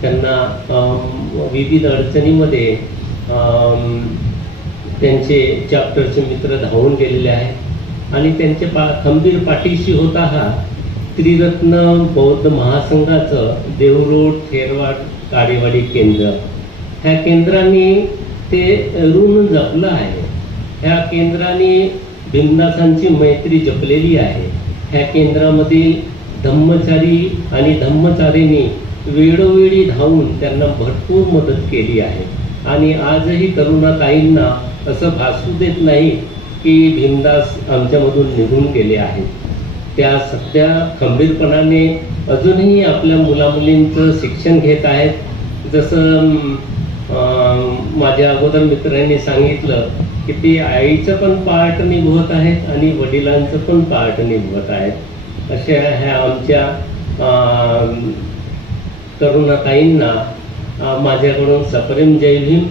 त्यांना विविध अडचणीमध्ये त्यांचे चॅप्टरचे मित्र धावून गेलेले आहेत आणि त्यांच्या खंबीर पाठीशी होता हा त्रिरत्न बौद्ध महासंघाचं देवरोड थेरवाड काडेवाडी केंद्र. ह्या केंद्राने ते ऋण जपलं आहे. ह्या केंद्राने भीमदासांची मैत्री जपलेली आहे. ह्या केंद्रामधील धम्मचारी आणि धम्मचारिणी वेळोवेळी धावून त्यांना भरपूर मदत केली आहे. आणि आजही तरुणाताईंना असं भासू देत नाही की भीमदास आमच्यामधून निघून गेले आहेत. त्या सध्या खंबीरपणाने अजूनही आपल्या मुलामुलींचं शिक्षण घेत आहेत. जसं माझ्या अगोदर मित्रांनी सांगितलं की ते आईचं पण पार्ट निभवत आहेत आणि वडिलांचं पण पार्ट निभवत आहेत. अशा ह्या आमच्या तरुणाताईंना माझ्याकडून सप्रेम जय भीम.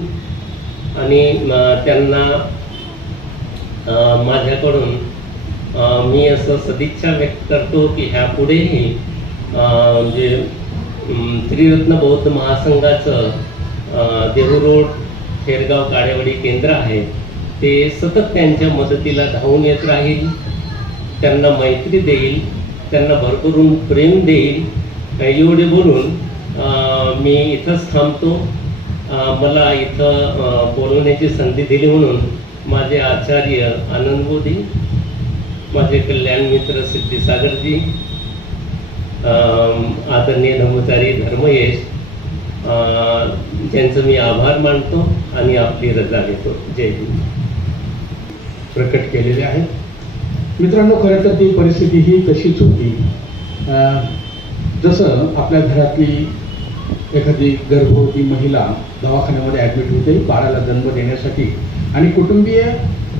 आणि त्यांना माझ्याकडून मी असं सदिच्छा व्यक्त करतो की ह्यापुढेही जे त्रिरत्न बौद्ध महासंघाचं देहूरोड थेरगाव काडेवाडी केंद्र आहे ते सतत त्यांच्या मदतीला धावून येत राहील. त्यांना मैत्री देईल, त्यांना भरभरून प्रेम देईल. एवढे बोलून मी इथंच थांबतो. मला इथं बोलवण्याची संधी दिली म्हणून माझे आचार्य आनंद मोदी, माझे कल्याण मित्र सिद्धीसागरजी, आदरणीय धम्मचारी धर्मयश त्यांचं मी आभार मानतो आणि आपली रजा घेतो. जय हिंद. प्रकट केलेले आहेत. मित्रांनो, खरं तर ती परिस्थिती ही तशीच होती. जसं आपल्या घरातली एखादी गर्भवती महिला दवाखान्यामध्ये ॲडमिट होते बाळाला जन्म देण्यासाठी आणि कुटुंबीय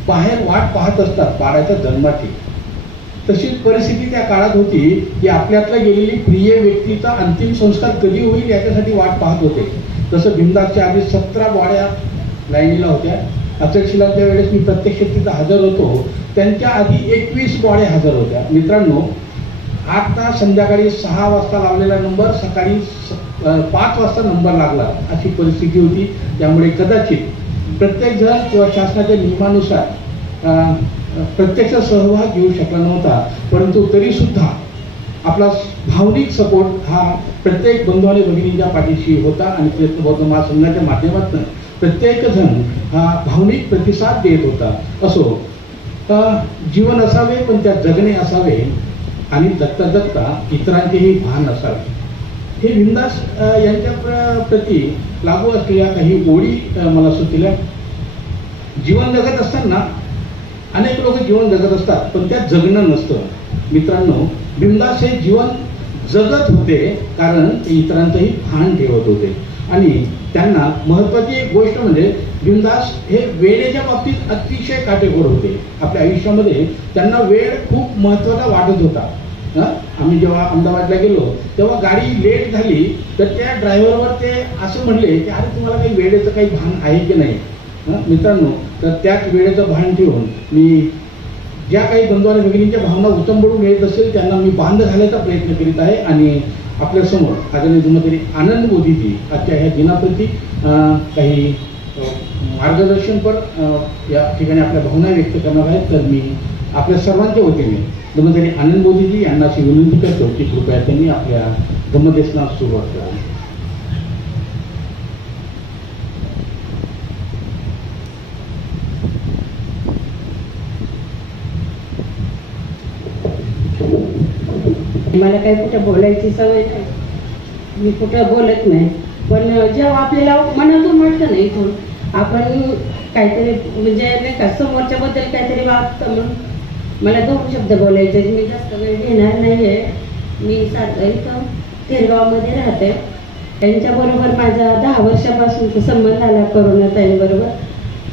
बाहेर वाट पाहत असतात बाळाच्या जन्माची. तशीच परिस्थिती त्या काळात होती की आपल्यातला गेलेली प्रिय व्यक्तीचा अंतिम संस्कार कधी होईल याच्यासाठी वाट पाहत होते. जसं भीमदासच्या आधी 17 बॉड्या लाईनीला होत्या. अध्यक्षला त्यावेळेस मी प्रत्यक्ष तिथं हजर होतो. त्यांच्या आधी 21 बॉड्या हजर होत्या. मित्रांनो, आता संध्याकाळी 6 वाजता लावलेला नंबर सकाळी 5 वाजता नंबर लागला अशी परिस्थिती होती. त्यामुळे कदाचित प्रत्येक जण किंवा शासनाच्या नियमानुसार प्रत्यक्ष सहभाग घेऊ शकला नव्हता. परंतु तरीसुद्धा आपला भावनिक सपोर्ट हा प्रत्येक बंधू आणि भगिनींच्या पाठीशी होता आणि त्रिरत्न बौद्ध महासंघाच्या माध्यमातून प्रत्येक जण हा भावनिक प्रतिसाद देत होता. असो, जीवन असावे पण त्यात जगणे असावे आणि जगता जगता इतरांचेही भान असावे. हे भीमदास यांच्या प्रती लागू असलेल्या काही ओळी मला सुचल्या. जीवन जगत असताना अनेक लोक जीवन जगत असतात पण त्यात जगणं नसतं. मित्रांनो, भीमदास हे जीवन जगत होते कारण ते इतरांचंही भान ठेवत होते. आणि त्यांना महत्त्वाची एक गोष्ट म्हणजे बिनदास हे वेळेच्या बाबतीत अतिशय काटेकोर होते. आपल्या आयुष्यामध्ये त्यांना वेळ खूप महत्त्वाचा वाटत होता. आम्ही जेव्हा अहमदाबादला गेलो तेव्हा गाडी लेट झाली तर त्या ड्रायव्हरवर ते असं म्हणले की अरे तुम्हाला काही वेळेचं काही भान आहे की नाही. मित्रांनो, तर त्याच वेळेचं भान ठेवून मी ज्या काही बंधू आणि भगिनींच्या भावना उतंबडून येत असेल त्यांना मी बांध घालायचा प्रयत्न करीत आहे. आणि आपल्यासमोर आदरणीय धर्मचारी आनंद मोदीजी आजच्या ह्या दिनाप्रती काही मार्गदर्शनपर या ठिकाणी आपल्या भावना व्यक्त करणार आहेत. तर मी आपल्या सर्वांच्या वतीने धर्मचारी आनंद मोदीजी यांना अशी विनंती करतो की कृपया त्यांनी आपल्या धम्मदेशनास सुरुवात करावी. मला काही कुठं बोलायची सवय नाही, मी कुठं बोलत नाही. पण जेव्हा आपल्याला मनातून वाटतं ना इथून आपण काहीतरी म्हणजे नाही का समोरच्या बद्दल काहीतरी वागतं म्हणून मला 2 शब्द बोलायचे. मी जास्त वेळ घेणार नाही आहे. मी इथं थेरगावमध्ये राहते. त्यांच्याबरोबर माझा 10 वर्षापासूनचा संबंध आला कोरोना ताईंबरोबर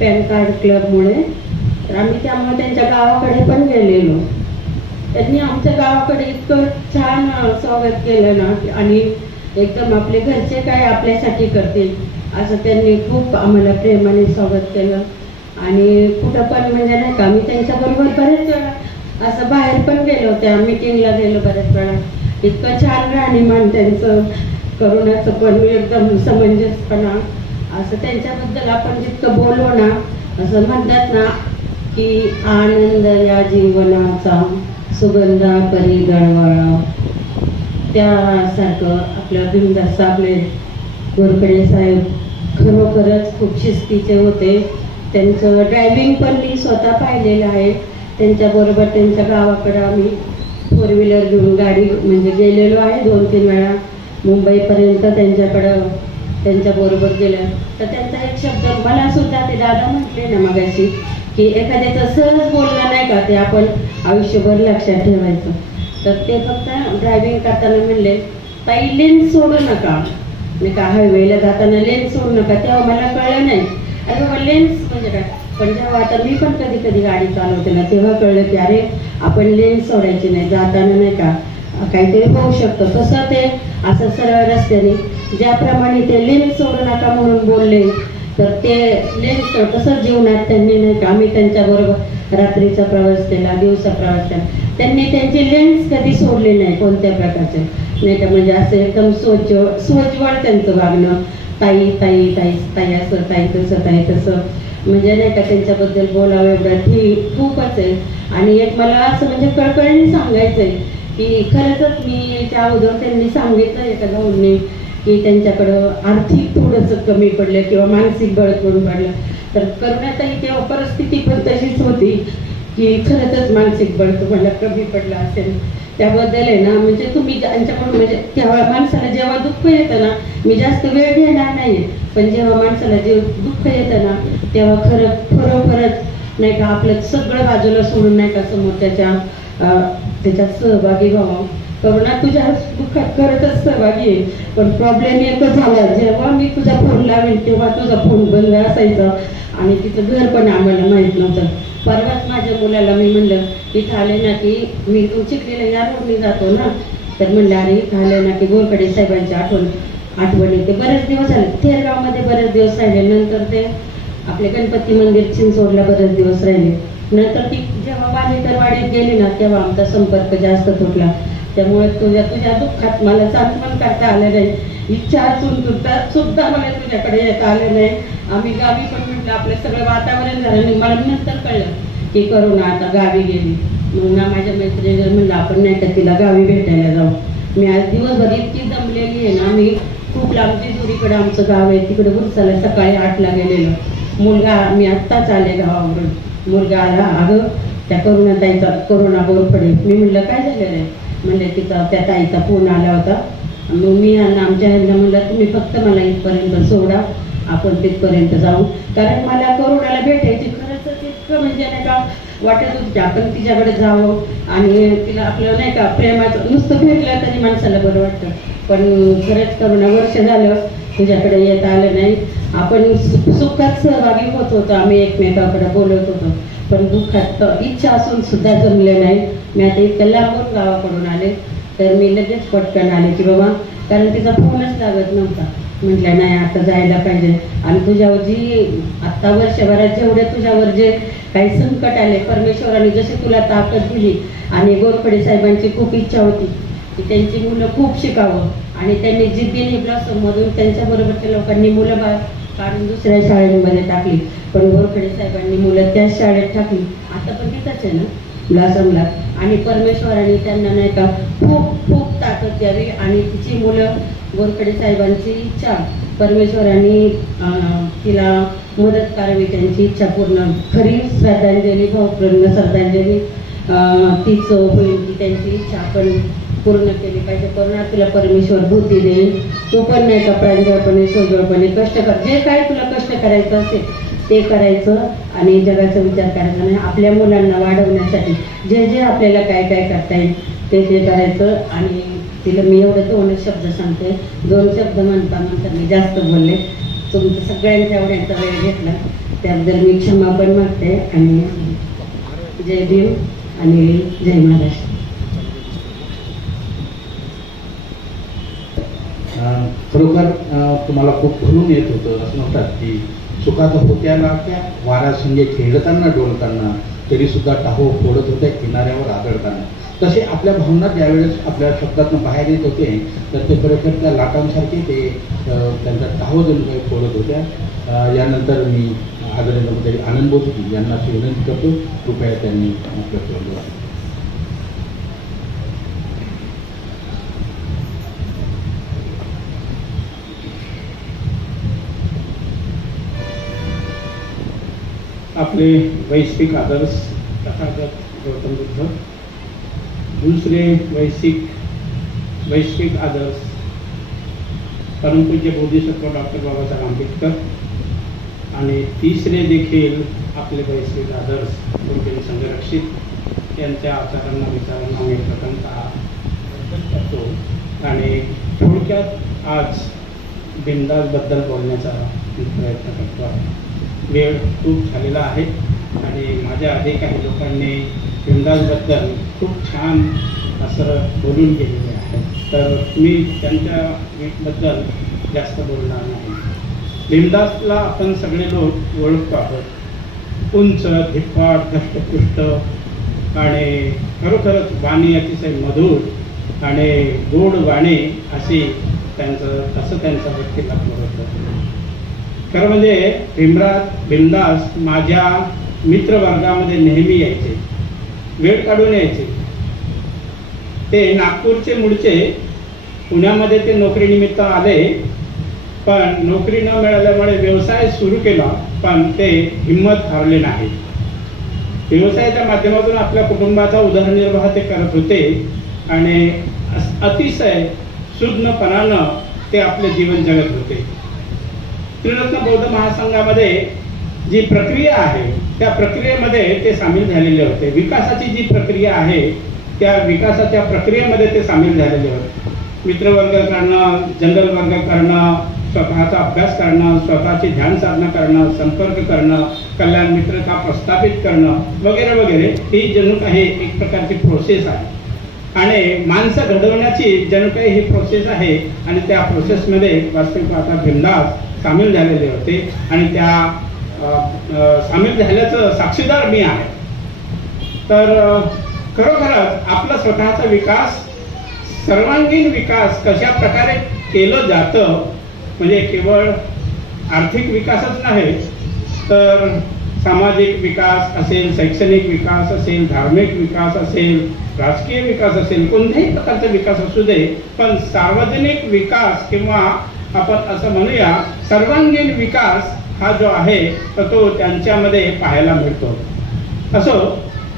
पॅन कार्ड क्लबमुळे. तर आम्ही त्यामुळे त्यांच्या गावाकडे पण गेलेलो. त्यांनी आमच्या गावाकडे इतकं छान स्वागत केलं ना आणि एकदम आपले घरचे काय आपल्यासाठी करतील असं त्यांनी खूप आम्हाला प्रेमाने स्वागत केलं. आणि कुठं पण म्हणजे नाही का मी त्यांच्याबरोबर बरेच वेळा असं बाहेर पण गेलो, त्या मीटिंगला गेलो बऱ्याच वेळा. इतकं छान राहणीमान त्यांचं, करुणाचं पण एकदम समंजसपणा असं त्यांच्याबद्दल आपण जितकं बोललो ना असं म्हणतात ना की आनंद या जीवनाचा सुगंधा परी गळवाळा, त्यासारखं आपल्या बिनधास्त आपले गोरकडे साहेब खरोखरच खूप शिस्तीचे होते. त्यांचं ड्रायव्हिंग पण मी स्वतः पाहिलेलं आहे. त्यांच्याबरोबर त्यांच्या गावाकडं आम्ही 4 व्हीलर घेऊन गाडी म्हणजे गेलेलो आहे 2-3 वेळा मुंबईपर्यंत त्यांच्याबरोबर गेलं. तर त्यांचा एक शब्द मला सुद्धा ते दादा म्हटले ना मगाशी की एखाद्याचं सहज बोलणं नाही का ते आपण आयुष्यभर लक्षात ठेवायचं. तर ते फक्त ड्रायव्हिंग करताना म्हणले ताई लेन्स सोडू नका, नाही का हायवेला जाताना लेन्स सोडू नका. तेव्हा मला कळलं नाही अरे बाबा लेन्स म्हणजे काय. पण जेव्हा आता मी पण कधी गाडी चालवते ना तेव्हा कळलं की अरे आपण लेन्स सोडायची नाही, जाताना नाही का काहीतरी होऊ शकतं. तसं ते असं सरळ रस्त्याने ज्याप्रमाणे ते लेन्स सोडू नका म्हणून बोलले तर ते लेन्स तसंच जीवनात त्यांनी नाही का आम्ही त्यांच्याबरोबर रात्रीचा प्रवास केला, दिवसा प्रवास केला. त्यांनी त्यांची लेन्स कधी सोडली नाही कोणत्या प्रकारचे नाही का. म्हणजे असं एकदम सोज्वळ त्यांचं वागणं. ताई ताई ताई ताई असं ताई तसं ताई तसं म्हणजे नाही का त्यांच्याबद्दल बोलावं एवढं खूपच आहे. आणि एक मला असं म्हणजे कळकळीने सांगायचं आहे की खरंच मी त्या अगोदर त्यांनी सांगितलं एका भाऊंनी की त्यांच्याकडं आर्थिक थोडंसं कमी पडलं किंवा मानसिक बळ कमी पडलं. तर करुणाताई तेव्हा परिस्थिती पण तशीच होती की खरंच मानसिक बळ तुम्हाला कमी पडलं असेल. त्याबद्दल आहे ना म्हणजे तुम्ही त्यांच्याकडून म्हणजे तेव्हा माणसाला जेव्हा दुःख येतं ना मी जास्त वेळ घेणार नाही पण जेव्हा माणसाला जे दुःख येतं ना तेव्हा खरोखरच नाही का आपलं सगळं बाजूला सोडून नाही का समोर त्याच्यात सहभागी व्हावं. करुणा तुझ्या दुःखात खरंच सहभागी आहे. पण प्रॉब्लेम एकच झाला जेव्हा मी तुझा फोन लावेन तेव्हा तुझा फोन बंद असायचा आणि तिचं घर पण आम्हाला माहीत नव्हतं. परवाच माझ्या मुलाला मी म्हणलं इथं आले ना की मी चिखलीला या रोडने जातो ना तर म्हणलं अरे इथं आले ना की गोरकडे साहेबांची आठवण येते. बरेच दिवस झाले थेरगावमध्ये बरेच दिवस राहिले. नंतर ते आपले गणपती मंदिर चिंचवडला बरेच दिवस राहिले. नंतर ती जेव्हा वाणीकरवाडीत गेली ना तेव्हा आमचा संपर्क जास्त तुटला. त्यामुळे तुझ्या दुःखात मला सांत्वन करता आलं नाही. इच्छा असून सुद्धा मला तुझ्याकडे येता आलं नाही. आम्ही गावी पण म्हटलं आपलं सगळं वातावरण झालं नाही. मला नंतर कळलं की करुणा आता गावी गेली. मग ना माझ्या मैत्रिणीला म्हणलं आपण नाही का तिला गावी भेटायला जाऊ. मी आज दिवसभर इतकी दमलेली आहे ना. मी खूप लांबची जुरीकडे आमचं गाव आहे तिकडे बुरसाला सकाळी 8ला गेलेलो. मुलगा मी आत्ताच आले गावावरून. मुलगा आला अगं त्या करुणाताईचा करुणा गोरफडे. मी म्हणलं काय झालं रे. म्हणले तिचा त्या ताईचा फोन आला होता. मग मी आमच्या ह्यांना म्हणलं तुम्ही फक्त मला इथपर्यंत सोडा आपण तिथपर्यंत जाऊ. कारण मला करुणाला भेटायची खरंच इतकं म्हणजे नाही का वाटत होतं की आपण तिच्याकडे जावं आणि तिला आपलं नाही का प्रेमाचं नुसतं भेटलं तरी माणसाला बरं वाटतं. पण खरंच करुणा वर्ष झालं तुझ्याकडे येता आलं नाही. आपण सुखात सहभागी होत होतो, आम्ही एकमेकाकडे बोलत होतो, पण दुःखात इच्छा असून सुद्धा जमले नाही. मी आता इतकं लांबून गावाकडून आले, तर मी लगेच पटकन आले की बाबा, कारण तिचा फोनच लागत नव्हता. म्हटलं नाही आता जायला पाहिजे. आणि तुझ्यावर जी आत्ता वर्षभरात जेवढे तुझ्यावर जे काही संकट आले, परमेश्वराने जशी तुला ताकद दिली. आणि गोरखडे साहेबांची खूप इच्छा होती की त्यांची मुलं खूप शिकावं, आणि त्यांनी जिद्दीने ब्लॉसममधून त्यांच्याबरोबरच्या लोकांनी मुलं काढून दुसऱ्या शाळेमध्ये टाकली. पण गोरखडे साहेबांनी मुलं त्याच शाळेत टाकली. आता पण तिथंच आहे ना ब्लॉसमला. आणि परमेश्वराने त्यांना नाही का खूप खूप ताकद द्यावी. आणि तिची मुलं, गोरखडे साहेबांची इच्छा, परमेश्वराने तिला मदत करावी, त्यांची इच्छा पूर्ण. खरी श्रद्धांजली, भावपूर्ण श्रद्धांजली तीच होईल की त्यांची इच्छा आपण पूर्ण केली पाहिजे. करुणा तुला परमेश्वर बुद्धी देईल. तू पण नाही का प्रांजळपणे, सोजळपणे कष्ट कर. जे काय तुला कष्ट करायचं असेल ते करायचं, आणि जगाचा विचार करायचा नाही. आपल्या मुलांना वाढवण्यासाठी जे जे आपल्याला काय काय करता येईल ते करायचं. आणि तिला मी एवढं 2 शब्द सांगते. 2 शब्द म्हणता मी जास्त बोलले. तुमचं सगळ्यांच्या एवढ्यांचा वेळ घेतला त्याबद्दल मी क्षमा पण मागते. आणि जय भीम आणि जय महाराष्ट्र. खरोखर तुम्हाला खूप भरून येत होतं. असं म्हणतात की सुखात होत्याला त्या वाऱ्यासंगे खेळताना डोलताना, तरी सुद्धा टाहो फोडत होत्या किनाऱ्यावर आदळताना. तसे आपल्या भावना ज्यावेळेस आपल्या शब्दातून बाहेर येत होते, तर ते खरोखर त्या लाटांसारखे ते त्यांचा टाहो जणू काही फोडत होत्या. यानंतर मी आदरणीय मंत्री आनंद बोसकी यांना विनंती करतो, कृपया त्यांनी आपलं केलं. अपने वैश्विक आदर्श तथागत गौतम बुद्ध, दूसरे वैश्विक आदर्श परम पूज्य बोधिसत्व डॉक्टर बाबासाहेब आंबेडकर, आणि तिसरे देखील आपले वैश्विक आदर्श कोणते संरक्षित यांच्या आचारांना विचारांना मी प्रथमतः करतो. आणि थोडक्यात आज बिंदासबद्दल बोलण्याचा प्रयत्न करतो आहे. वेळ खूप झालेला आहे आणि माझ्या आधी काही लोकांनी बिंदासबद्दल खूप छान असं बोलून गेलेले आहे, तर मी त्यांच्याबद्दल जास्त बोलणार नाही. बिंदासला आपण सगळे लोक ओळखतो आहोत. उंच, धिप्पाड, धष्टपुष्ट आणि खरोखरच वाणी अतिशय मधुर आणि गोड वाणी अशी त्यांचं व्यक्तिमत्व होतं. खरं म्हणजे बिंदास माझ्या मित्रवर्गामध्ये नेहमी यायचे, वेळ काढून यायचे. ते नागपूरचे मूळचे, पुण्यामध्ये ते नोकरीनिमित्त आले, पण नोकरी न मिळाल्यामुळे व्यवसाय सुरू केला, पण ते हिंमत हारले नाही. व्यवसायाच्या माध्यमातून आपल्या कुटुंबाचा उदरनिर्वाह ते करत होते आणि अतिशय सुज्ञपणानं ते आपले जीवन जगत होते. त्रिरत्न बौद्ध महासंघामध्ये जी प्रक्रिया आहे त्या प्रक्रियेमध्ये ते सामील झालेले होते. विकासाची जी प्रक्रिया आहे त्या विकासाच्या प्रक्रियेमध्ये ते सामील झालेले होते. मित्रवर्ग करणं, जनरल वर्ग करणं, स्वतःचा अभ्यास करणं, स्वतःची ध्यान साधना करणं, संपर्क करणं, कल्याण मित्रता प्रस्थापित करणं वगैरे वगैरे ही जणू काही एक प्रकारची प्रोसेस आहे. आणि माणसं घडवण्याची जणू काही ही प्रोसेस आहे. आणि त्या प्रोसेसमध्ये वास्तविक आता बिंदास सामील झालेले होते आणि त्या सामील झाल्याचं साक्षीदार मी आहे. तर खरोखरच आपला स्वतःचा विकास, सर्वांगीण विकास कशा प्रकारे केलं जातं, म्हणजे केवळ आर्थिक विकासच नाही, तर सामाजिक विकास असेल, शैक्षणिक विकास असेल, धार्मिक विकास असेल, राजकीय विकास असेल, कोणत्याही प्रकारचा विकास असू दे, पण सार्वजनिक विकास किंवा आपण असं म्हणूया सर्वांगीण विकास हा जो आहे तर तो त्यांच्यामध्ये पाहायला मिळतो. असो,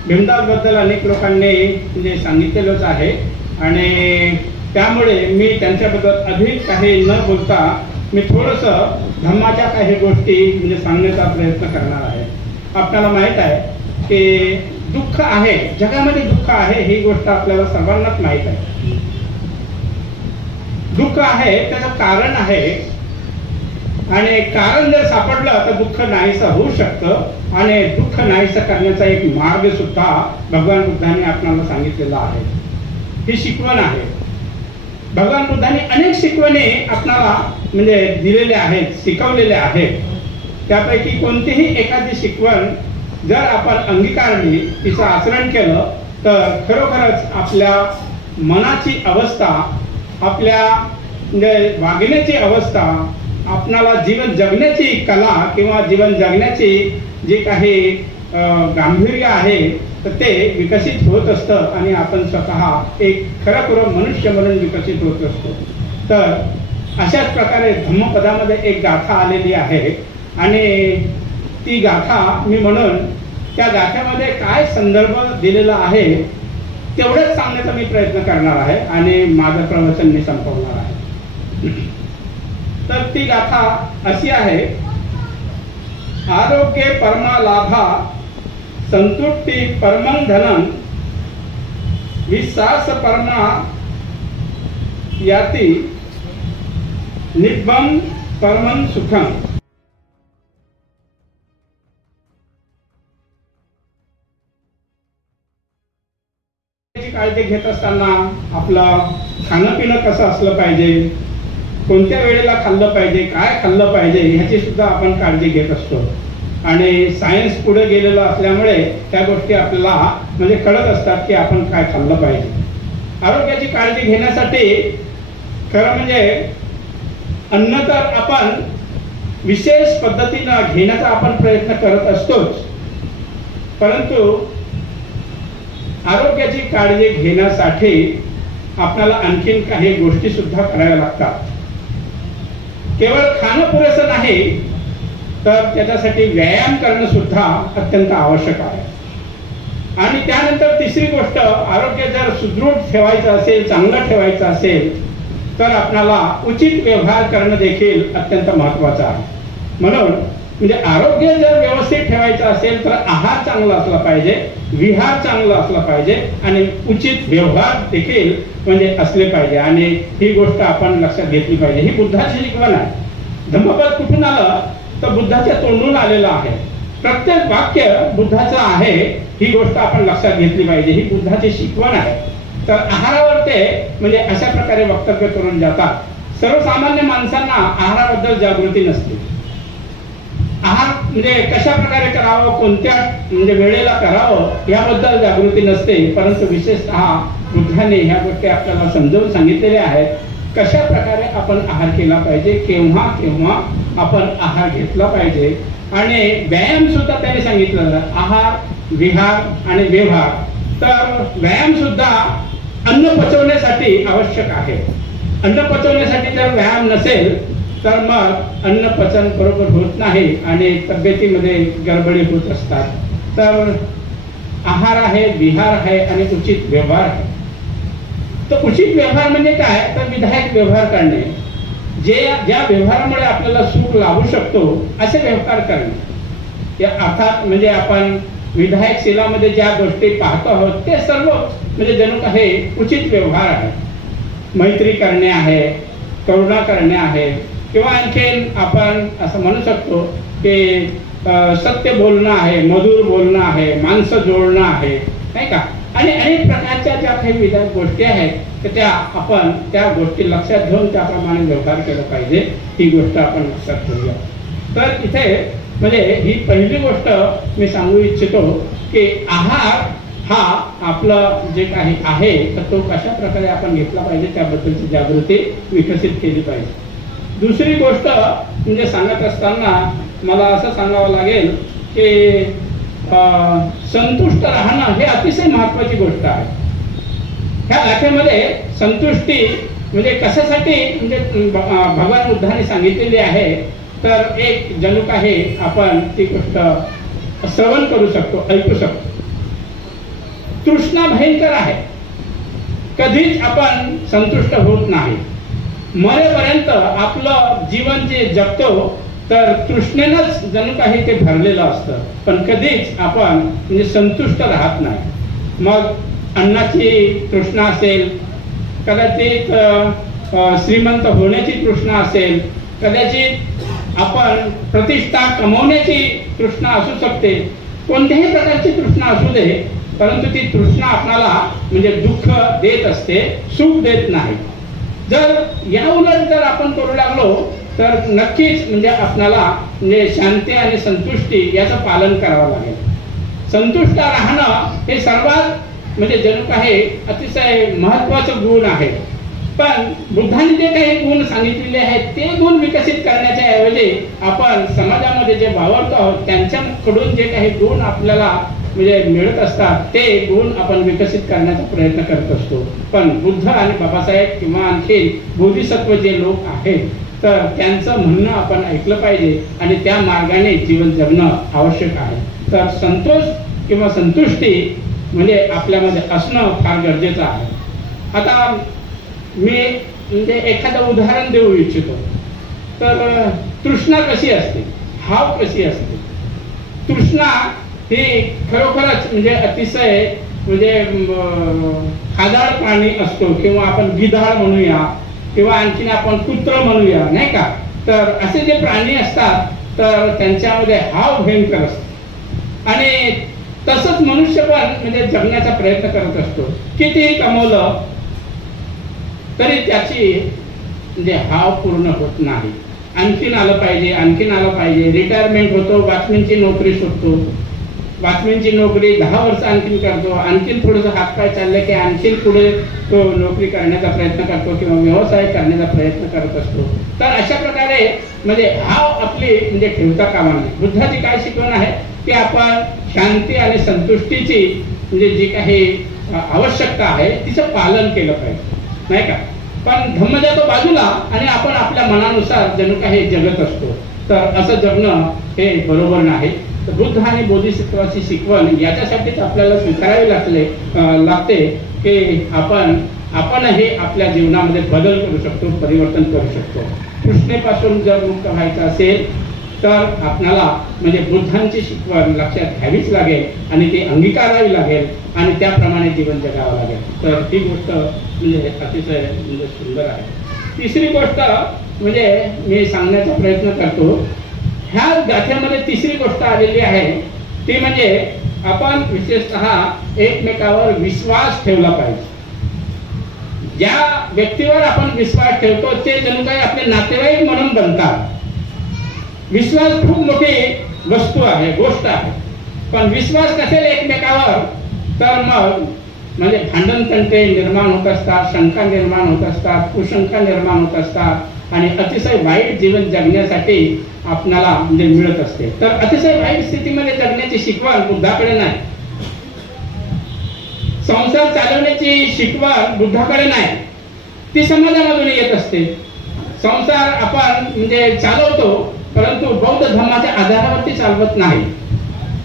भीमदासबद्दल अनेक लोकांनी म्हणजे सांगितलेलंच आहे आणि त्यामुळे मी त्यांच्याबद्दल अधिक काही न बोलता मी थोडंसं धम्माच्या काही गोष्टी म्हणजे सांगण्याचा प्रयत्न करणार आहे. आपल्याला माहीत आहे की दुःख आहे, जगामध्ये दुःख आहे ही गोष्ट आपल्याला सर्वांनाच माहीत आहे. दुःख आहे त्याचं कारण आहे आणि कारण जर सापडलं तर दुःख नाहीसं होऊ शकतं आणि दुःख नाहीसं करण्याचा एक मार्ग सुद्धा भगवान बुद्धांनी आपल्याला सांगितलेला आहे. ही शिकवण आहे. भगवान बुद्धांनी अनेक शिकवणी आपल्याला म्हणजे दिलेल्या आहेत, शिकवलेल्या आहेत. त्यापैकी कोणतीही एखादी शिकवण जर आपण अंगीकारली, तिचं आचरण केलं तर खरोखरच आपल्या मनाची अवस्था, आपल्या म्हणजे वागण्याची अवस्था, आपणाला जीवन जगण्याची कला किंवा जीवन जगण्याची जी काही गांभीर्य आहे तर ते विकसित होत असतं आणि आपण स्वतः एक खरं मनुष्य म्हणून विकसित होत असतो. तर अशाच प्रकारे धम्मपदामध्ये एक गाथा आलेली आहे आणि ती गाथा मी म्हणून त्या गाथ्यामध्ये काय संदर्भ दिलेला आहे तेवढंच सांगण्याचा मी प्रयत्न करणार आहे आणि माझं प्रवचन मी संपवणार आहे. तर ती गाथा अशी आहे, आरोग्य परमा लाभा संतुष्टी परमं धनं विश्वास परमा याति निब्बं परमं सुखं. काळजी घेत असताना आपलं खाणं पिणं कसं असलं पाहिजे, कोणत्या वेळेला खाल्लं पाहिजे, काय खाल्लं पाहिजे ह्याची सुद्धा आपण काळजी घेत असतो. आणि सायन्स पुढे गेलेलं असल्यामुळे त्या गोष्टी आपल्याला म्हणजे कळत असतात की आपण काय खाल्लं पाहिजे. आरोग्याची काळजी घेण्यासाठी खरं म्हणजे अन्न तर आपण विशेष पद्धतीनं घेण्याचा आपण प्रयत्न करत असतोच, परंतु आरोग्याची काळजी घेण्यासाठी आपल्याला आणखीन काही गोष्टी सुद्धा कराव्या लागतात. केवळ खाणं पुरेसं नाही तर त्याच्यासाठी व्यायाम करणं सुद्धा अत्यंत आवश्यक आहे. आणि त्यानंतर तिसरी गोष्ट, आरोग्य जर सुदृढ ठेवायचं असेल, चांगलं ठेवायचं असेल तर आपल्याला उचित व्यवहार करणं देखील अत्यंत महत्त्वाचं आहे. म्हणून म्हणजे आरोग्य जर व्यवस्थित ठेवायचं असेल तर आहार चांगला असला पाहिजे, विहार चांगला असला पाहिजे आणि उचित व्यवहार देखील म्हणजे असले पाहिजे. आणि ही गोष्ट आपण लक्षात घेतली पाहिजे. ही बुद्धाची शिकवण आहे. धम्मपद कुठून आलं तर बुद्धाच्या तोंडून आलेलं आहे. प्रत्येक वाक्य बुद्धाचं आहे, ही गोष्ट आपण लक्षात घेतली पाहिजे. ही बुद्धाची शिकवण आहे. तर आहारावर ते म्हणजे अशा प्रकारे वक्तव्य करून जातात. सर्वसामान्य माणसांना आहाराबद्दल जागृती नसते. आहार म्हणजे कशा प्रकारे करावं, कोणत्या म्हणजे वेळेला करावं याबद्दल जागृती नसते. परंतु विशेषतः बुद्धाने ह्या गोष्टी आपल्याला समजावून सांगितलेल्या आहेत. कशा प्रकारे आपण आहार केला पाहिजे, केव्हा केव्हा आपण आहार घेतला पाहिजे. आणि व्यायाम सुद्धा त्याने सांगितलं, आहार, विहार आणि व्यवहार. तर व्यायाम सुद्धा अन्न पचवण्यासाठी आवश्यक आहे. अन्न पचवण्यासाठी जर व्यायाम नसेल तर मग अन्न पचन बरोबर होत नाही आणि तब्येतीमध्ये गडबडी होत असतात. तर आहार आहे, विहार आहे आणि उचित व्यवहार आहे. तर उचित व्यवहार म्हणजे काय तर विधायक व्यवहार करणे, ज्या व्यवहारामुळे आपल्याला सुख लाभू शकतो असे व्यवहार करणे. या अर्थात म्हणजे आपण विधायक शीलामध्ये ज्या गोष्टी पाहतो आहोत ते सर्व म्हणजे जणू काही उचित व्यवहार आहे. मैत्री करणे आहे, करुणा करणे आहे, किंवा आणखीन आपण असं म्हणू शकतो की सत्य बोलणं आहे, मधुर बोलणं आहे, माणसं जोडणं आहे, नाही का. आणि अनेक प्रकारच्या ज्या काही विधायक गोष्टी आहेत तर त्या आपण त्या गोष्टी लक्षात घेऊन त्याप्रमाणे व्यवहार केला पाहिजे. ही गोष्ट आपण लक्षात ठेवूया. तर इथे म्हणजे ही पहिली गोष्ट मी सांगू इच्छितो की आहार हा आपलं जे काही आहे तर तो कशा प्रकारे आपण घेतला पाहिजे त्याबद्दलची जागृती विकसित केली पाहिजे. दुसरी गोष्ट म्हणजे सांगत असताना मला असं सांगावं लागेल की संतुष्ट राहणं हे अतिशय महत्त्वाची गोष्ट आहे. ह्या गाथेमध्ये संतुष्टी म्हणजे कशासाठी म्हणजे भगवान बुद्धाने सांगितलेली आहे तर एक जणू काही आपण ती गोष्ट श्रवण करू शकतो, ऐकू शकतो. तृष्णा भयंकर आहे. कधीच आपण संतुष्ट होत नाही. मरेपर्यंत आपलं जीवन जे जगतो तर तृष्णेनंच जणू काही ते भरलेलं असतं, पण कधीच आपण म्हणजे संतुष्ट राहत नाही. मग अन्नाची तृष्णा असेल, कदाचित श्रीमंत होण्याची तृष्णा असेल, कदाचित आपण प्रतिष्ठा कमवण्याची तृष्णा असू शकते, कोणत्याही प्रकारची तृष्णा असू दे, परंतु ती तृष्णा आपणाला म्हणजे दुःख देत असते, सुख देत नाही. जर या उलट जर आपण करू लागलो तर नक्कीच म्हणजे आपणाला म्हणजे शांती आणि संतुष्टी याचं पालन करावं लागेल. संतुष्ट राहणं हे सर्वात म्हणजे जणू काही अतिशय महत्वाचं गुण आहे. पण बुद्धांनी जे काही गुण सांगितलेले आहेत ते गुण विकसित करण्याच्या ऐवजी आपण समाजामध्ये जे वावरतो आहोत त्यांच्याकडून जे काही गुण आपल्याला म्हणजे मिळत असतात ते गुण आपण विकसित करण्याचा प्रयत्न करत असतो. पण बुद्ध आणि बाबासाहेब किंवा आणखी बोधिसत्व जे लोक आहेत तर त्यांचं म्हणणं आपण ऐकलं पाहिजे आणि त्या मार्गाने जीवन जगणं आवश्यक आहे. तर संतोष किंवा संतुष्टी म्हणजे आपल्यामध्ये असणं फार गरजेचं आहे. आता मी म्हणजे एखादं उदाहरण देऊ इच्छितो. तर तृष्णा कशी असते, हाव कशी असते. तृष्णा ही खरोखरच म्हणजे अतिशय म्हणजे खादाळ प्राणी असतो किंवा आपण गिधाळ म्हणूया किंवा आणखीन आपण कुत्र म्हणूया नाही का. तर असे जे प्राणी असतात तर त्यांच्यामध्ये हाव भयंकर असतो आणि तसंच मनुष्य पण म्हणजे जगण्याचा प्रयत्न करत असतो. कितीही कमवलं तरी त्याची म्हणजे हाव पूर्ण होत नाही. आणखीन आलं पाहिजे, आणखीन आलं पाहिजे. रिटायरमेंट होतो, वॉचमॅनची नोकरी शोधतो, वॉचमॅनची नोकरी 10 वर्ष आणखीन करतो, आणखीन थोडंसं हातपाय चालले की आणखीन पुढे तो नोकरी करण्याचा प्रयत्न करतो किंवा व्यवसाय करण्याचा प्रयत्न करत असतो. तर अशा प्रकारे म्हणजे हाव आपली म्हणजे ठेवता कामा नये. बुद्धाची काय शिकवण आहे की आपण शांती आणि संतुष्टीची म्हणजे जी काही आवश्यकता आहे तिचं पालन केलं पाहिजे नाही का. पण धम्म जातो बाजूला आणि आपण आपल्या मनानुसार जणू काही जगत असतो. तर असं जगणं हे बरोबर नाही. तर बुद्ध आणि बोधिसत्वाची शिकवण याच्यासाठीच आपल्याला स्वीकारावी लागते की आपणही आपल्या जीवनामध्ये बदल करू शकतो, परिवर्तन करू शकतो. तृष्णेपासून जर मुक्त व्हायचं असेल तर आपल्याला म्हणजे बुद्धांची शिकवण लक्षात घ्यावीच लागेल आणि ती अंगीकारावी लागेल आणि त्याप्रमाणे जीवन जगावं लागेल. तर ही गोष्ट म्हणजे अतिशय म्हणजे सुंदर आहे. तिसरी गोष्ट म्हणजे मी सांगण्याचा प्रयत्न करतो. ह्या गाथेमध्ये तिसरी गोष्ट आलेली आहे ती म्हणजे आपण विशेषतः एकमेकावर विश्वास ठेवला पाहिजे. ज्या व्यक्तीवर आपण विश्वास ठेवतो ते जणू काही आपले नातेवाईक म्हणून बनतात. विश्वास खूप मोठी वस्तू आहे, गोष्ट आहे. पण विश्वास नसेल एकमेकावर तर मग म्हणजे भांडण तंटे निर्माण होत असतात, शंका निर्माण होत असतात, कुशंका निर्माण होत असतात आणि अतिशय वाईट जीवन जगण्यासाठी आपल्याला म्हणजे मिळत असते. तर अतिशय वाईट स्थितीमध्ये जगण्याची शिकवण बुद्धाकडे नाही. संसार चालवण्याची शिकवण बुद्धाकडे नाही, ती समाजामधून येत असते. संसार आपण म्हणजे चालवतो परंतु बौद्ध धर्माच्या आधारावरती चालवत नाही.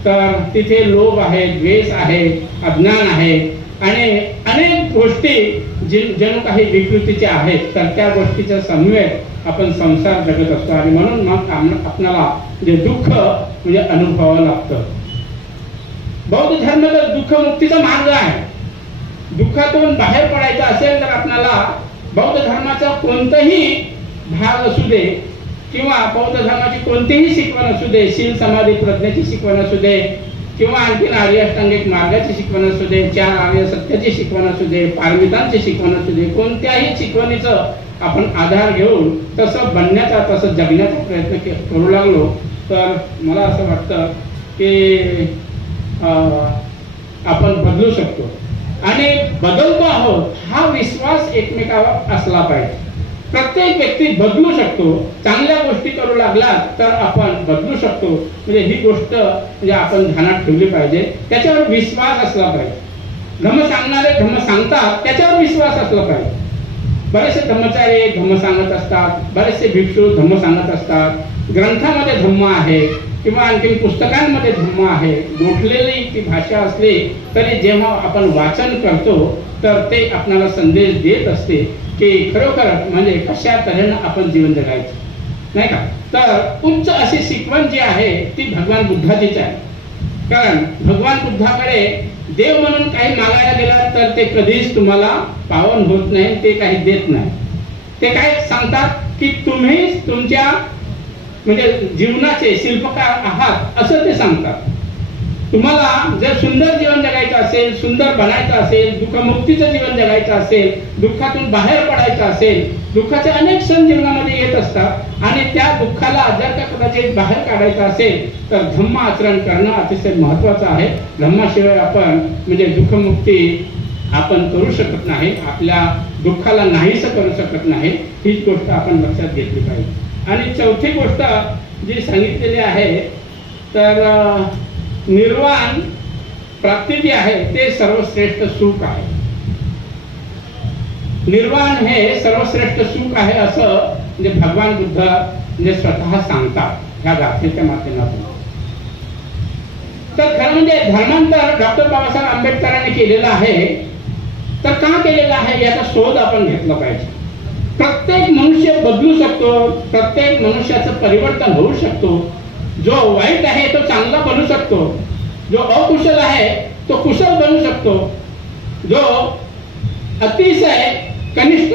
तर तिथे लोभ आहे, द्वेष आहे, अज्ञान आहे आणि अनेक गोष्टी जणू काही विकृतीच्या आहेत. तर त्या गोष्टीचा समन्वय आपण संसार जगत असतो आणि म्हणून मग आपल्याला जे दुःख म्हणजे अनुभवावं लागतं. बौद्ध धर्म तर दुःखमुक्तीचा मार्ग आहे. दुःखातून बाहेर पडायचं असेल तर आपल्याला बौद्ध धर्माचा कोणताही भाग असू दे किंवा बौद्ध धर्माची कोणतीही शिकवण असू दे, शील समाधी प्रज्ञेची शिकवण असू दे किंवा आणखीन आर्य अष्टांगिक मार्गाची शिकवण असू दे, 4 आर्य सत्याची शिकवण असू दे, पारमितांची शिकवण असू दे, कोणत्याही शिकवणीचं आपण आधार घेऊन तसं बनण्याचा तसं जगण्याचा प्रयत्न करू लागलो तर मला असं वाटतं की आपण बदलू शकतो आणि बदलतो आहोत हा विश्वास एकमेकावर असला पाहिजे. प्रत्येक व्यक्ती बदलू शकतो. चांगल्या गोष्टी करू लागला तर आपण बदलू शकतो. म्हणजे ही गोष्ट म्हणजे आपण ध्यानात ठेवली पाहिजे. त्याच्यावर विश्वास असला पाहिजे. धम्म सांगणारे धम्म सांगतात त्याच्यावर विश्वास असला पाहिजे. बरेचसे धम्मचारी धम्म सांगत असतात, बरेचसे भिक्षू धम्म सांगत असतात, ग्रंथामध्ये धम्म आहे किंवा आणखी पुस्तकांमध्ये धम्म आहे. गोठलेली ती भाषा असली तरी जेव्हा आपण वाचन करतो तर ते आपल्याला संदेश देत असते की खरोखर म्हणजे कशा तऱ्हेनं आपण जीवन जगायचं नाही का. तर उच्च अशी शिकवण जी आहे ती भगवान बुद्धाचीच आहे. कारण भगवान बुद्धाकडे देव म्हणून काही मागायला गेला तर ते कधीच तुम्हाला पावन होत नाही, ते काही देत नाही. ते काय सांगतात की तुम्ही तुमच्या म्हणजे जीवनाचे शिल्पकार आहात असं ते सांगतात. तुम्हाला जर सुंदर जीवन जगायचं असेल, सुंदर बनायचं असेल, दुःखमुक्तीचं जीवन जगायचं असेल, दुःखातून बाहेर पडायचं असेल, दुःखाचे अनेक सण जीवनामध्ये येत असतात आणि त्या दुःखाला जर का कदाचित बाहेर काढायचं असेल तर धम्म आचरण करणं अतिशय महत्त्वाचं आहे. धम्माशिवाय आपण म्हणजे दुःखमुक्ती आपण करू शकत नाही, आपल्या दुःखाला नाहीसं करू शकत नाही. हीच गोष्ट आपण लक्षात घेतली पाहिजे. आणि चौथी गोष्ट जी सांगितलेली आहे तर निर्वाण प्राप्ती जी आहे ते सर्वश्रेष्ठ सुख आहे. निर्वाण हे सर्वश्रेष्ठ सुख आहे असं म्हणजे भगवान बुद्ध म्हणजे स्वतः सांगतात ह्या गाथेच्या माध्यमातून. तर खरं म्हणजे धर्मांतर डॉक्टर बाबासाहेब आंबेडकरांनी केलेलं आहे. तर का केलेलं आहे याचा शोध आपण घेतला पाहिजे. प्रत्येक मनुष्य बदलू शकतो, प्रत्येक मनुष्याचं परिवर्तन होऊ शकतो. जो वाईट आहे तो चांगला बनू शकतो, जो अकुशल आहे तो कुशल बनू शकतो, जो अतिशय कनिष्ठ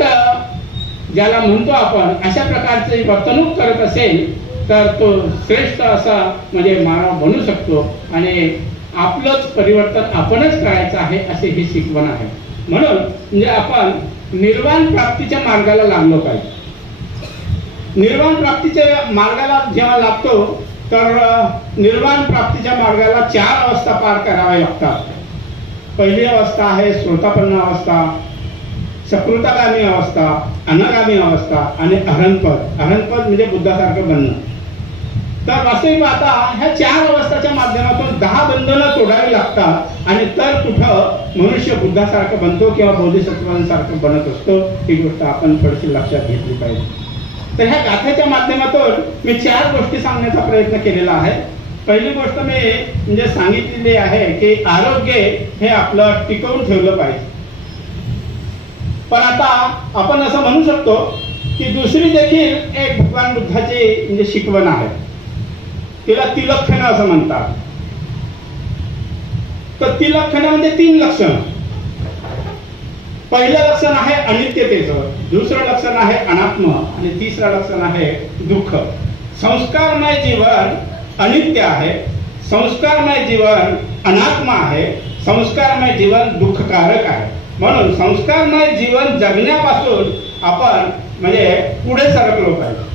ज्याला म्हणतो आपण अशा प्रकारची वर्तणूक करत असेल तर तो श्रेष्ठ असा म्हणजे मानव बनू शकतो. आणि आपलंच परिवर्तन आपणच करायचं आहे असे ही शिकवण आहे. म्हणून म्हणजे आपण निर्वाण प्राप्तीच्या मार्गाला लागलो पाहिजे. निर्वाण प्राप्तीच्या मार्गाला जेव्हा लागतो तर निर्वाण प्राप्तीच्या मार्गाला 4 अवस्था पार कराव्या लागतात. पहिली अवस्था आहे श्रोतापन्न अवस्था, सकृतागामी अवस्था, अनागामी अवस्था आणि अहरणपद. अहरणपद म्हणजे बुद्धासारखं बनणं. तर वास्तविक आता ह्या 4 अवस्थाच्या माध्यमातून 10 बंधनं तोडावी लागतात आणि तर कुठं मनुष्य बुद्धासारखं बनतो किंवा बोधिसत्वांसारखं बनत असतो. ही गोष्ट आपण थोडीशी लक्षात घेतली पाहिजे. तर ह्या गाथेच्या माध्यमातून मी 4 गोष्टी सांगण्याचा प्रयत्न केलेला आहे. पहिली गोष्ट मी म्हणजे सांगितलेली आहे की आरोग्य हे आपलं टिकवून ठेवलं पाहिजे. पण आता आपण असं म्हणू शकतो की दुसरी देखील एक भगवान बुद्धाची म्हणजे शिकवण आहे. तिला तिलक्षणं असं म्हणतात. तर तिलक्षणं म्हणजे 3 लक्षणं. पहिलं लक्षण आहे अनित्यतेचं, दुसरं लक्षण आहे अनात्म आणि तिसरं लक्षण आहे दुःख. संस्कारमय जीवन अनित्य आहे, संस्कारमय जीवन अनात्म आहे, संस्कारमय जीवन दुःखकारक आहे. म्हणून संस्कारमय जीवन जगण्यापासून आपण म्हणजे पुढे सरकलो पाहिजे.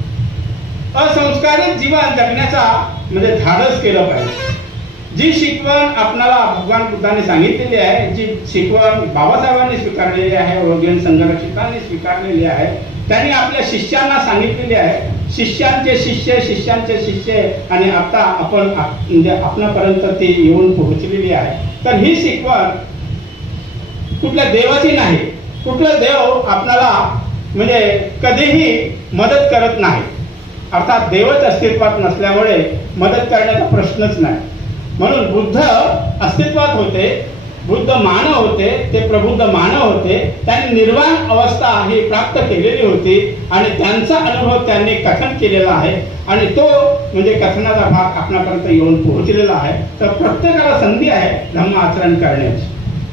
असंस्कारित जीवन जगण्याचा म्हणजे धाडस केलं पाहिजे. जी शिकवण आपल्याला भगवान बुद्धाने सांगितलेली आहे, जी शिकवण बाबासाहेबांनी स्वीकारलेली आहे, रोगियन संघरक्षकांनी स्वीकारलेली आहे, त्यांनी आपल्या शिष्यांना सांगितलेली आहे. शिष्यांचे शिष्य, शिष्यांचे शिष्य आणि आता आपण म्हणजे आपणापर्यंत ती येऊन पोहोचलेली आहे. तर ही शिकवण कुठल्या देवाची नाही. कुठला देव आपल्याला म्हणजे कधीही मदत करत नाही. अर्थात देवच अस्तित्वात नसल्यामुळे मदत करण्याचा प्रश्नच नाही. म्हणून बुद्ध अस्तित्वात होते, बुद्ध मानव होते, ते प्रबुद्ध मानव होते. त्यांनी निर्वाण अवस्था ही प्राप्त केलेली होती आणि त्यांचा अनुभव त्यांनी कथन केलेला आहे आणि तो म्हणजे कथनाचा भाग आपणापर्यंत येऊन पोहोचलेला आहे. तर प्रत्येकाला संधी आहे धम्म आचरण करण्याची,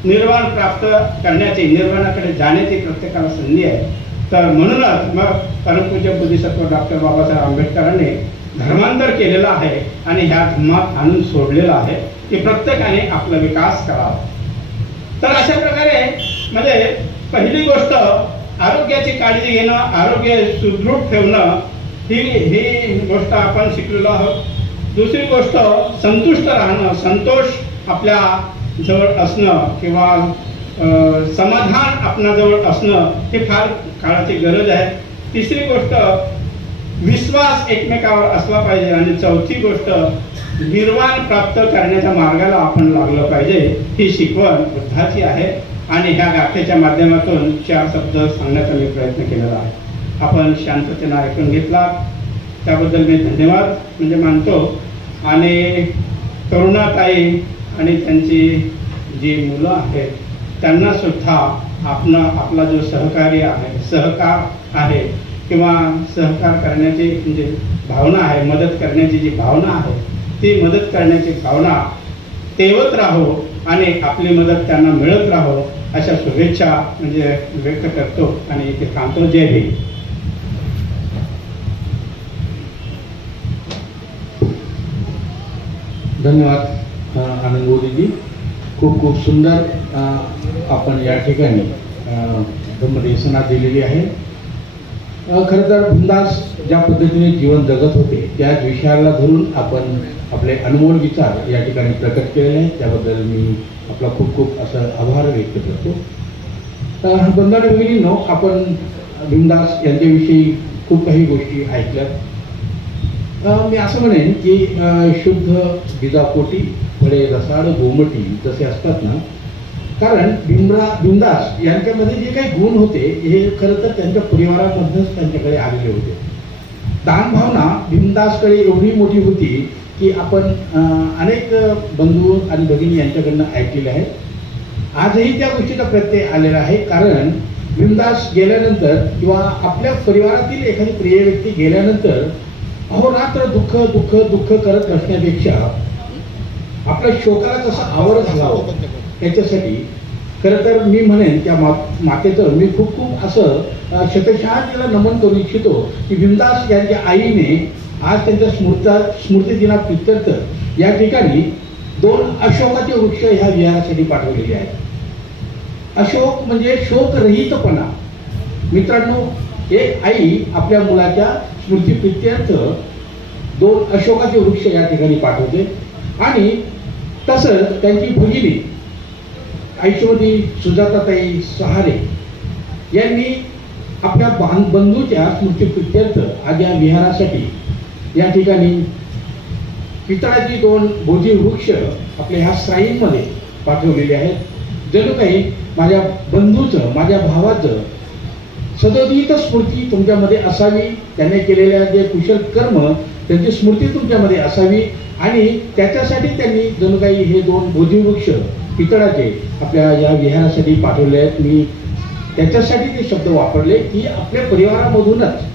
निर्वाण प्राप्त करण्याची, निर्वाणाकडे जाण्याची प्रत्येकाला संधी आहे. तर म्हणूनच मग परमपूज्य बोधिसत्व डॉक्टर बाबासाहेब आंबेडकरांनी धर्मांतर केलेलं आहे आणि ह्या धर्मात आणून सोडलेलं आहे की प्रत्येकाने आपला विकास करावा. तर अशा प्रकारे म्हणजे पहिली गोष्ट आरोग्याची काळजी घेणं, आरोग्य सुदृढ ठेवणं ही गोष्ट आपण शिकलेलो आहोत. दुसरी गोष्ट संतुष्ट राहणं, संतोष आपल्या जवळ असणं किंवा समाधान आपणाजवळ असणं हे फार काळाची गरज आहे. तिसरी गोष्ट विश्वास एकमेकावर असला पाहिजे आणि चौथी गोष्ट निर्वाण प्राप्त करण्याच्या मार्गाला आपण लागलं पाहिजे. ही शिकवण बुद्धाची आहे आणि ह्या गाथेच्या माध्यमातून 4 शब्द सांगण्याचा मी प्रयत्न केलेला आहे. आपण शांततेनं ऐकून घेतला त्याबद्दल मी धन्यवाद म्हणजे मानतो. आणि तरुणाताई आणि त्यांची जी मुलं आहेत त्यांना सुद्धा आपला जो सहकार्य आहे, सहकार आहे किंवा सहकार करण्याची म्हणजे भावना आहे, मदत करण्याची जी भावना आहे ती मदत करण्याची भावना तेवत राहो आणि आपली मदत त्यांना मिळत राहो अशा शुभेच्छा म्हणजे व्यक्त करतो आणि इथे थांबतो. जय हिंद. धन्यवाद आनंद मोदीजी. खूप खूप सुंदर आपण या ठिकाणी धम्मदेशना दिलेली आहे. खरं तर भीमदास ज्या पद्धतीने जीवन जगत होते त्याच विषयाला धरून आपण आपले अनमोल विचार या ठिकाणी प्रकट केलेले आहेत. त्याबद्दल मी आपला खूप खूप असं आभार व्यक्त करतो. बंधू भगिनींनो, आपण भीमदास यांच्याविषयी खूप काही गोष्टी ऐकल्यात. मी असं म्हणेन की शुद्ध बीजापोटी फळे रसाळ गोमटी जसे असतात ना, कारण भीमदास यांच्यामध्ये जे काही गुण होते हे खरं तर त्यांच्या परिवारामधूनच त्यांच्याकडे आलेले होते. दानभावना भीमदासकडे एवढी मोठी होती की आपण अनेक बंधू आणि भगिनी यांच्याकडनं ऐकलेले आहे. आजही त्या गोष्टीचा प्रत्यय आलेला आहे. कारण भीमदास गेल्यानंतर किंवा आपल्या परिवारातील एखादी प्रिय व्यक्ती गेल्यानंतर अहोरात्र दुःख दुःख दुःख करत असण्यापेक्षा आपल्या शोकाला कसं आवर घालावं याच्यासाठी खरं तर मी म्हणेन त्या मातेचं मी खूप खूप असं शतशः तिला नमन करू इच्छितो की भीमदास यांच्या आईने आज त्यांच्या स्मृतिदिनाप्रित्यर्थ या ठिकाणी 2 अशोकाचे वृक्ष ह्या विहारासाठी पाठवलेले आहेत. अशोक म्हणजे शोकरहितपणा. मित्रांनो, एक आई आपल्या मुलाच्या स्मृतिप्रित्यर्थ 2 अशोकाचे वृक्ष या ठिकाणी पाठवते. आणि तसंच त्यांची भगिनी ऐश्वरी सुजाताताई सहारे यांनी आपल्या बंधूच्या स्मृतिप्रित्यर्थ आज या विहारासाठी या ठिकाणी पितळाची 2 बोधी वृक्ष आपल्या ह्या श्राईनमध्ये पाठवलेले आहेत. जणू काही माझ्या बंधूचं, माझ्या भावाचं सदोदित स्मृती तुमच्यामध्ये असावी, त्याने केलेल्या जे कुशल कर्म त्यांची स्मृती तुमच्यामध्ये असावी आणि त्याच्यासाठी त्यांनी जणू काही हे 2 बोधिवृक्ष पितळाचे आपल्या या विहारासाठी पाठवले आहेत. मी त्याच्यासाठी ते शब्द वापरले की आपल्या परिवारामधूनच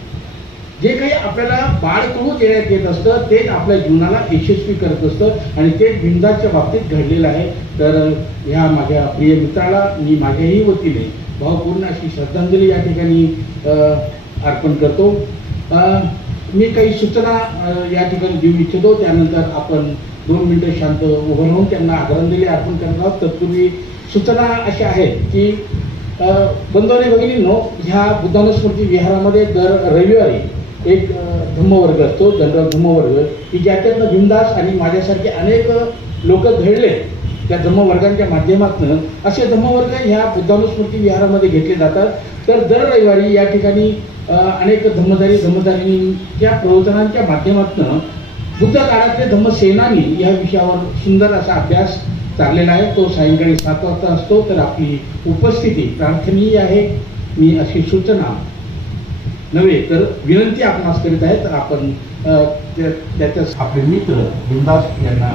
जे काही आपल्याला बाळकडू देण्यात येत असतं तेच आपल्या जीवनाला यशस्वी करत असतं आणि तेच भीमदासच्या बाबतीत घडलेलं आहे. तर ह्या माझ्या प्रिय मित्राला मी माझ्याही वतीने भावपूर्ण अशी श्रद्धांजली या ठिकाणी अर्पण करतो. मी काही सूचना या ठिकाणी देऊ इच्छितो. त्यानंतर आपण 2 मिनिटं शांत उभं राहून त्यांना आदरांजली अर्पण करत आहोत. तत्पूर्वी सूचना अशा आहेत की बंधू आणि भगिनींनो, ह्या बुद्धानुस्मृती विहारामध्ये दर रविवारी एक धम्मवर्ग असतो, जनरल धम्मवर्ग, की ज्याच्यातनं भीमदास आणि माझ्यासारखे अनेक लोक घडले. त्या धम्मवर्गांच्या माध्यमातून असे धम्मवर्ग ह्या बुद्धानुस्मृती विहारामध्ये घेतले जातात. तर दर रविवारी या ठिकाणी अनेक धम्मदारींच्या प्रवचनांच्या माध्यमातून बुद्ध काळातले धम्मसेनानी या विषयावर सुंदर असा अभ्यास चाललेला आहे. तो सायंकाळी 7 वाजता असतो. तर आपली उपस्थिती प्रार्थनीय आहे. मी अशी सूचना नव्हे तर विनंती आपणास करीत आहे. तर आपण त्याच्याच आपले मित्र भीमदास यांना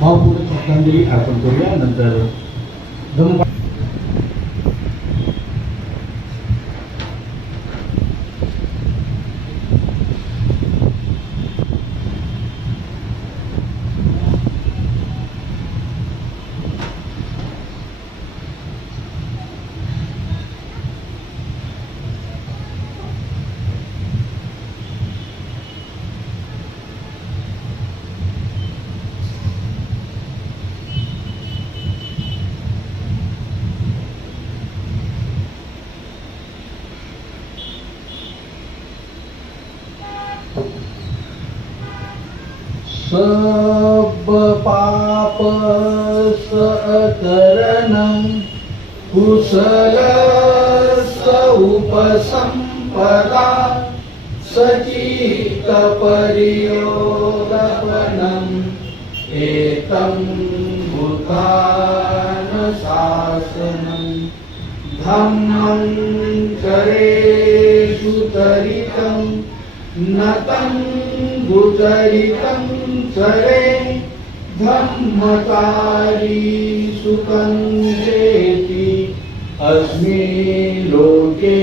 भावपूर्ण श्रद्धांजली अर्पण करूया. नंतर धम्म सब पाप सकरणं कुशल उपसंपदा सचित परियोगपनं एतं भूतान शासनं धम्मं चरेषु तरितं नतं गुचरितं चरे धम्मकारी सुकंदेति अस्मिन् लोके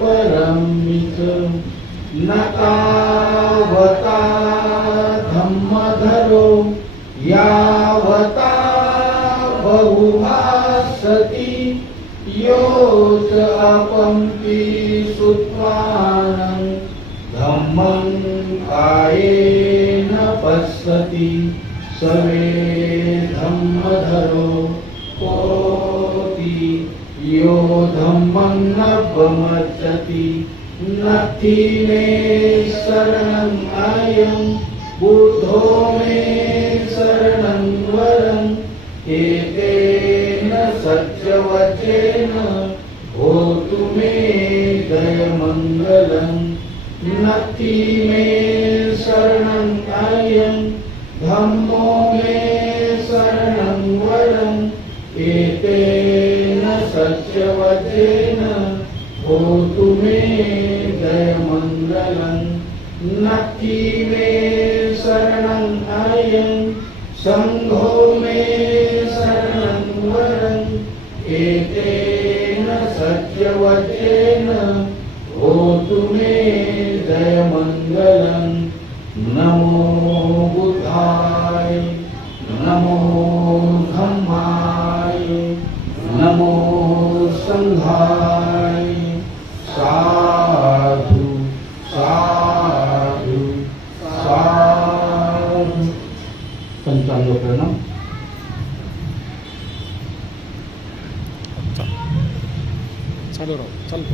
परमित नतावता धम्मधरो यावता बहुभासति योच अपंपि सुत्वानं धम्मं कायेन पश्यति स सवे धम्मधरो होती यो धम्मं नवमज्जति नत्थि मे शरणं अयं बुद्धो मे शरणं वरं एतेन सत्यवचेन होतु मे जयमङ्गलं नत्थि मे शरणं अयं धम्मो मे शरणं वरं एतेन सत्यवचेन होतु मे जयमङ्गलं नत्थि मे शरणं अयं संघो मे शरणं वरं एतेन सत्यवचेन होतु मे जयमङ्गलं नमो बुद्धाय नमो धम्माय नमो संघाय साधु साधु साधु। पंचांग प्रणाम। चालू राहू चालू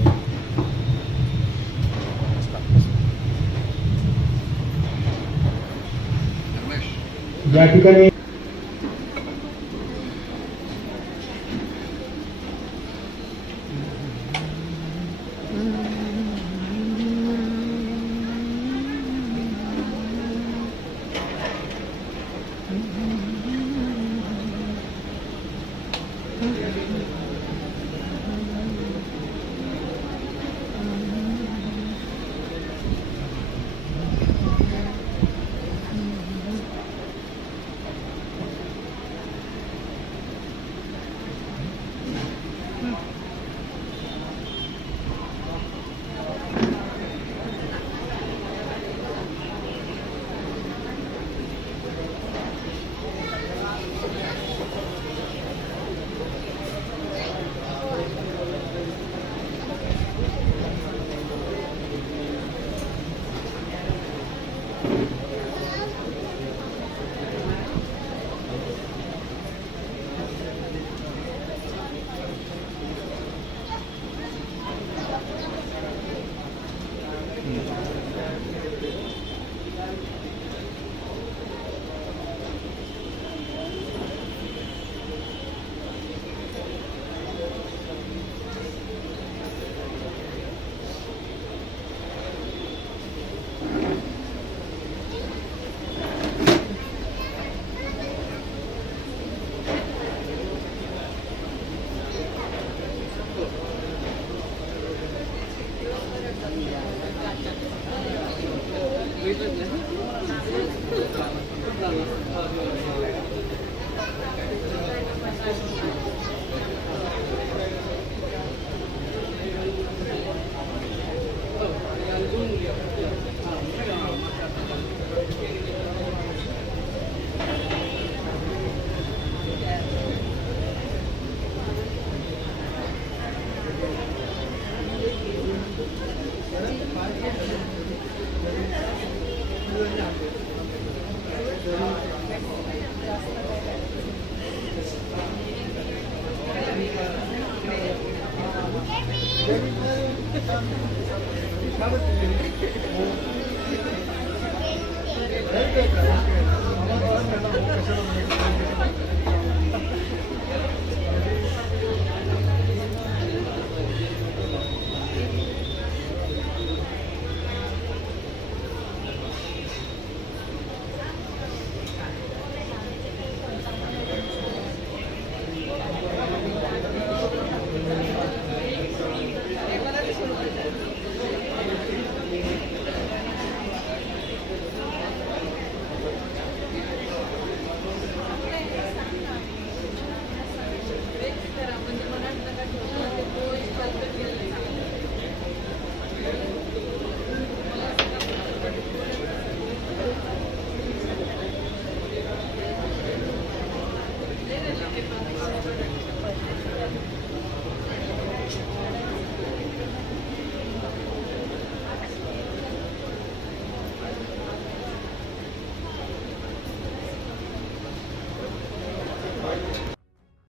या ठिकाणी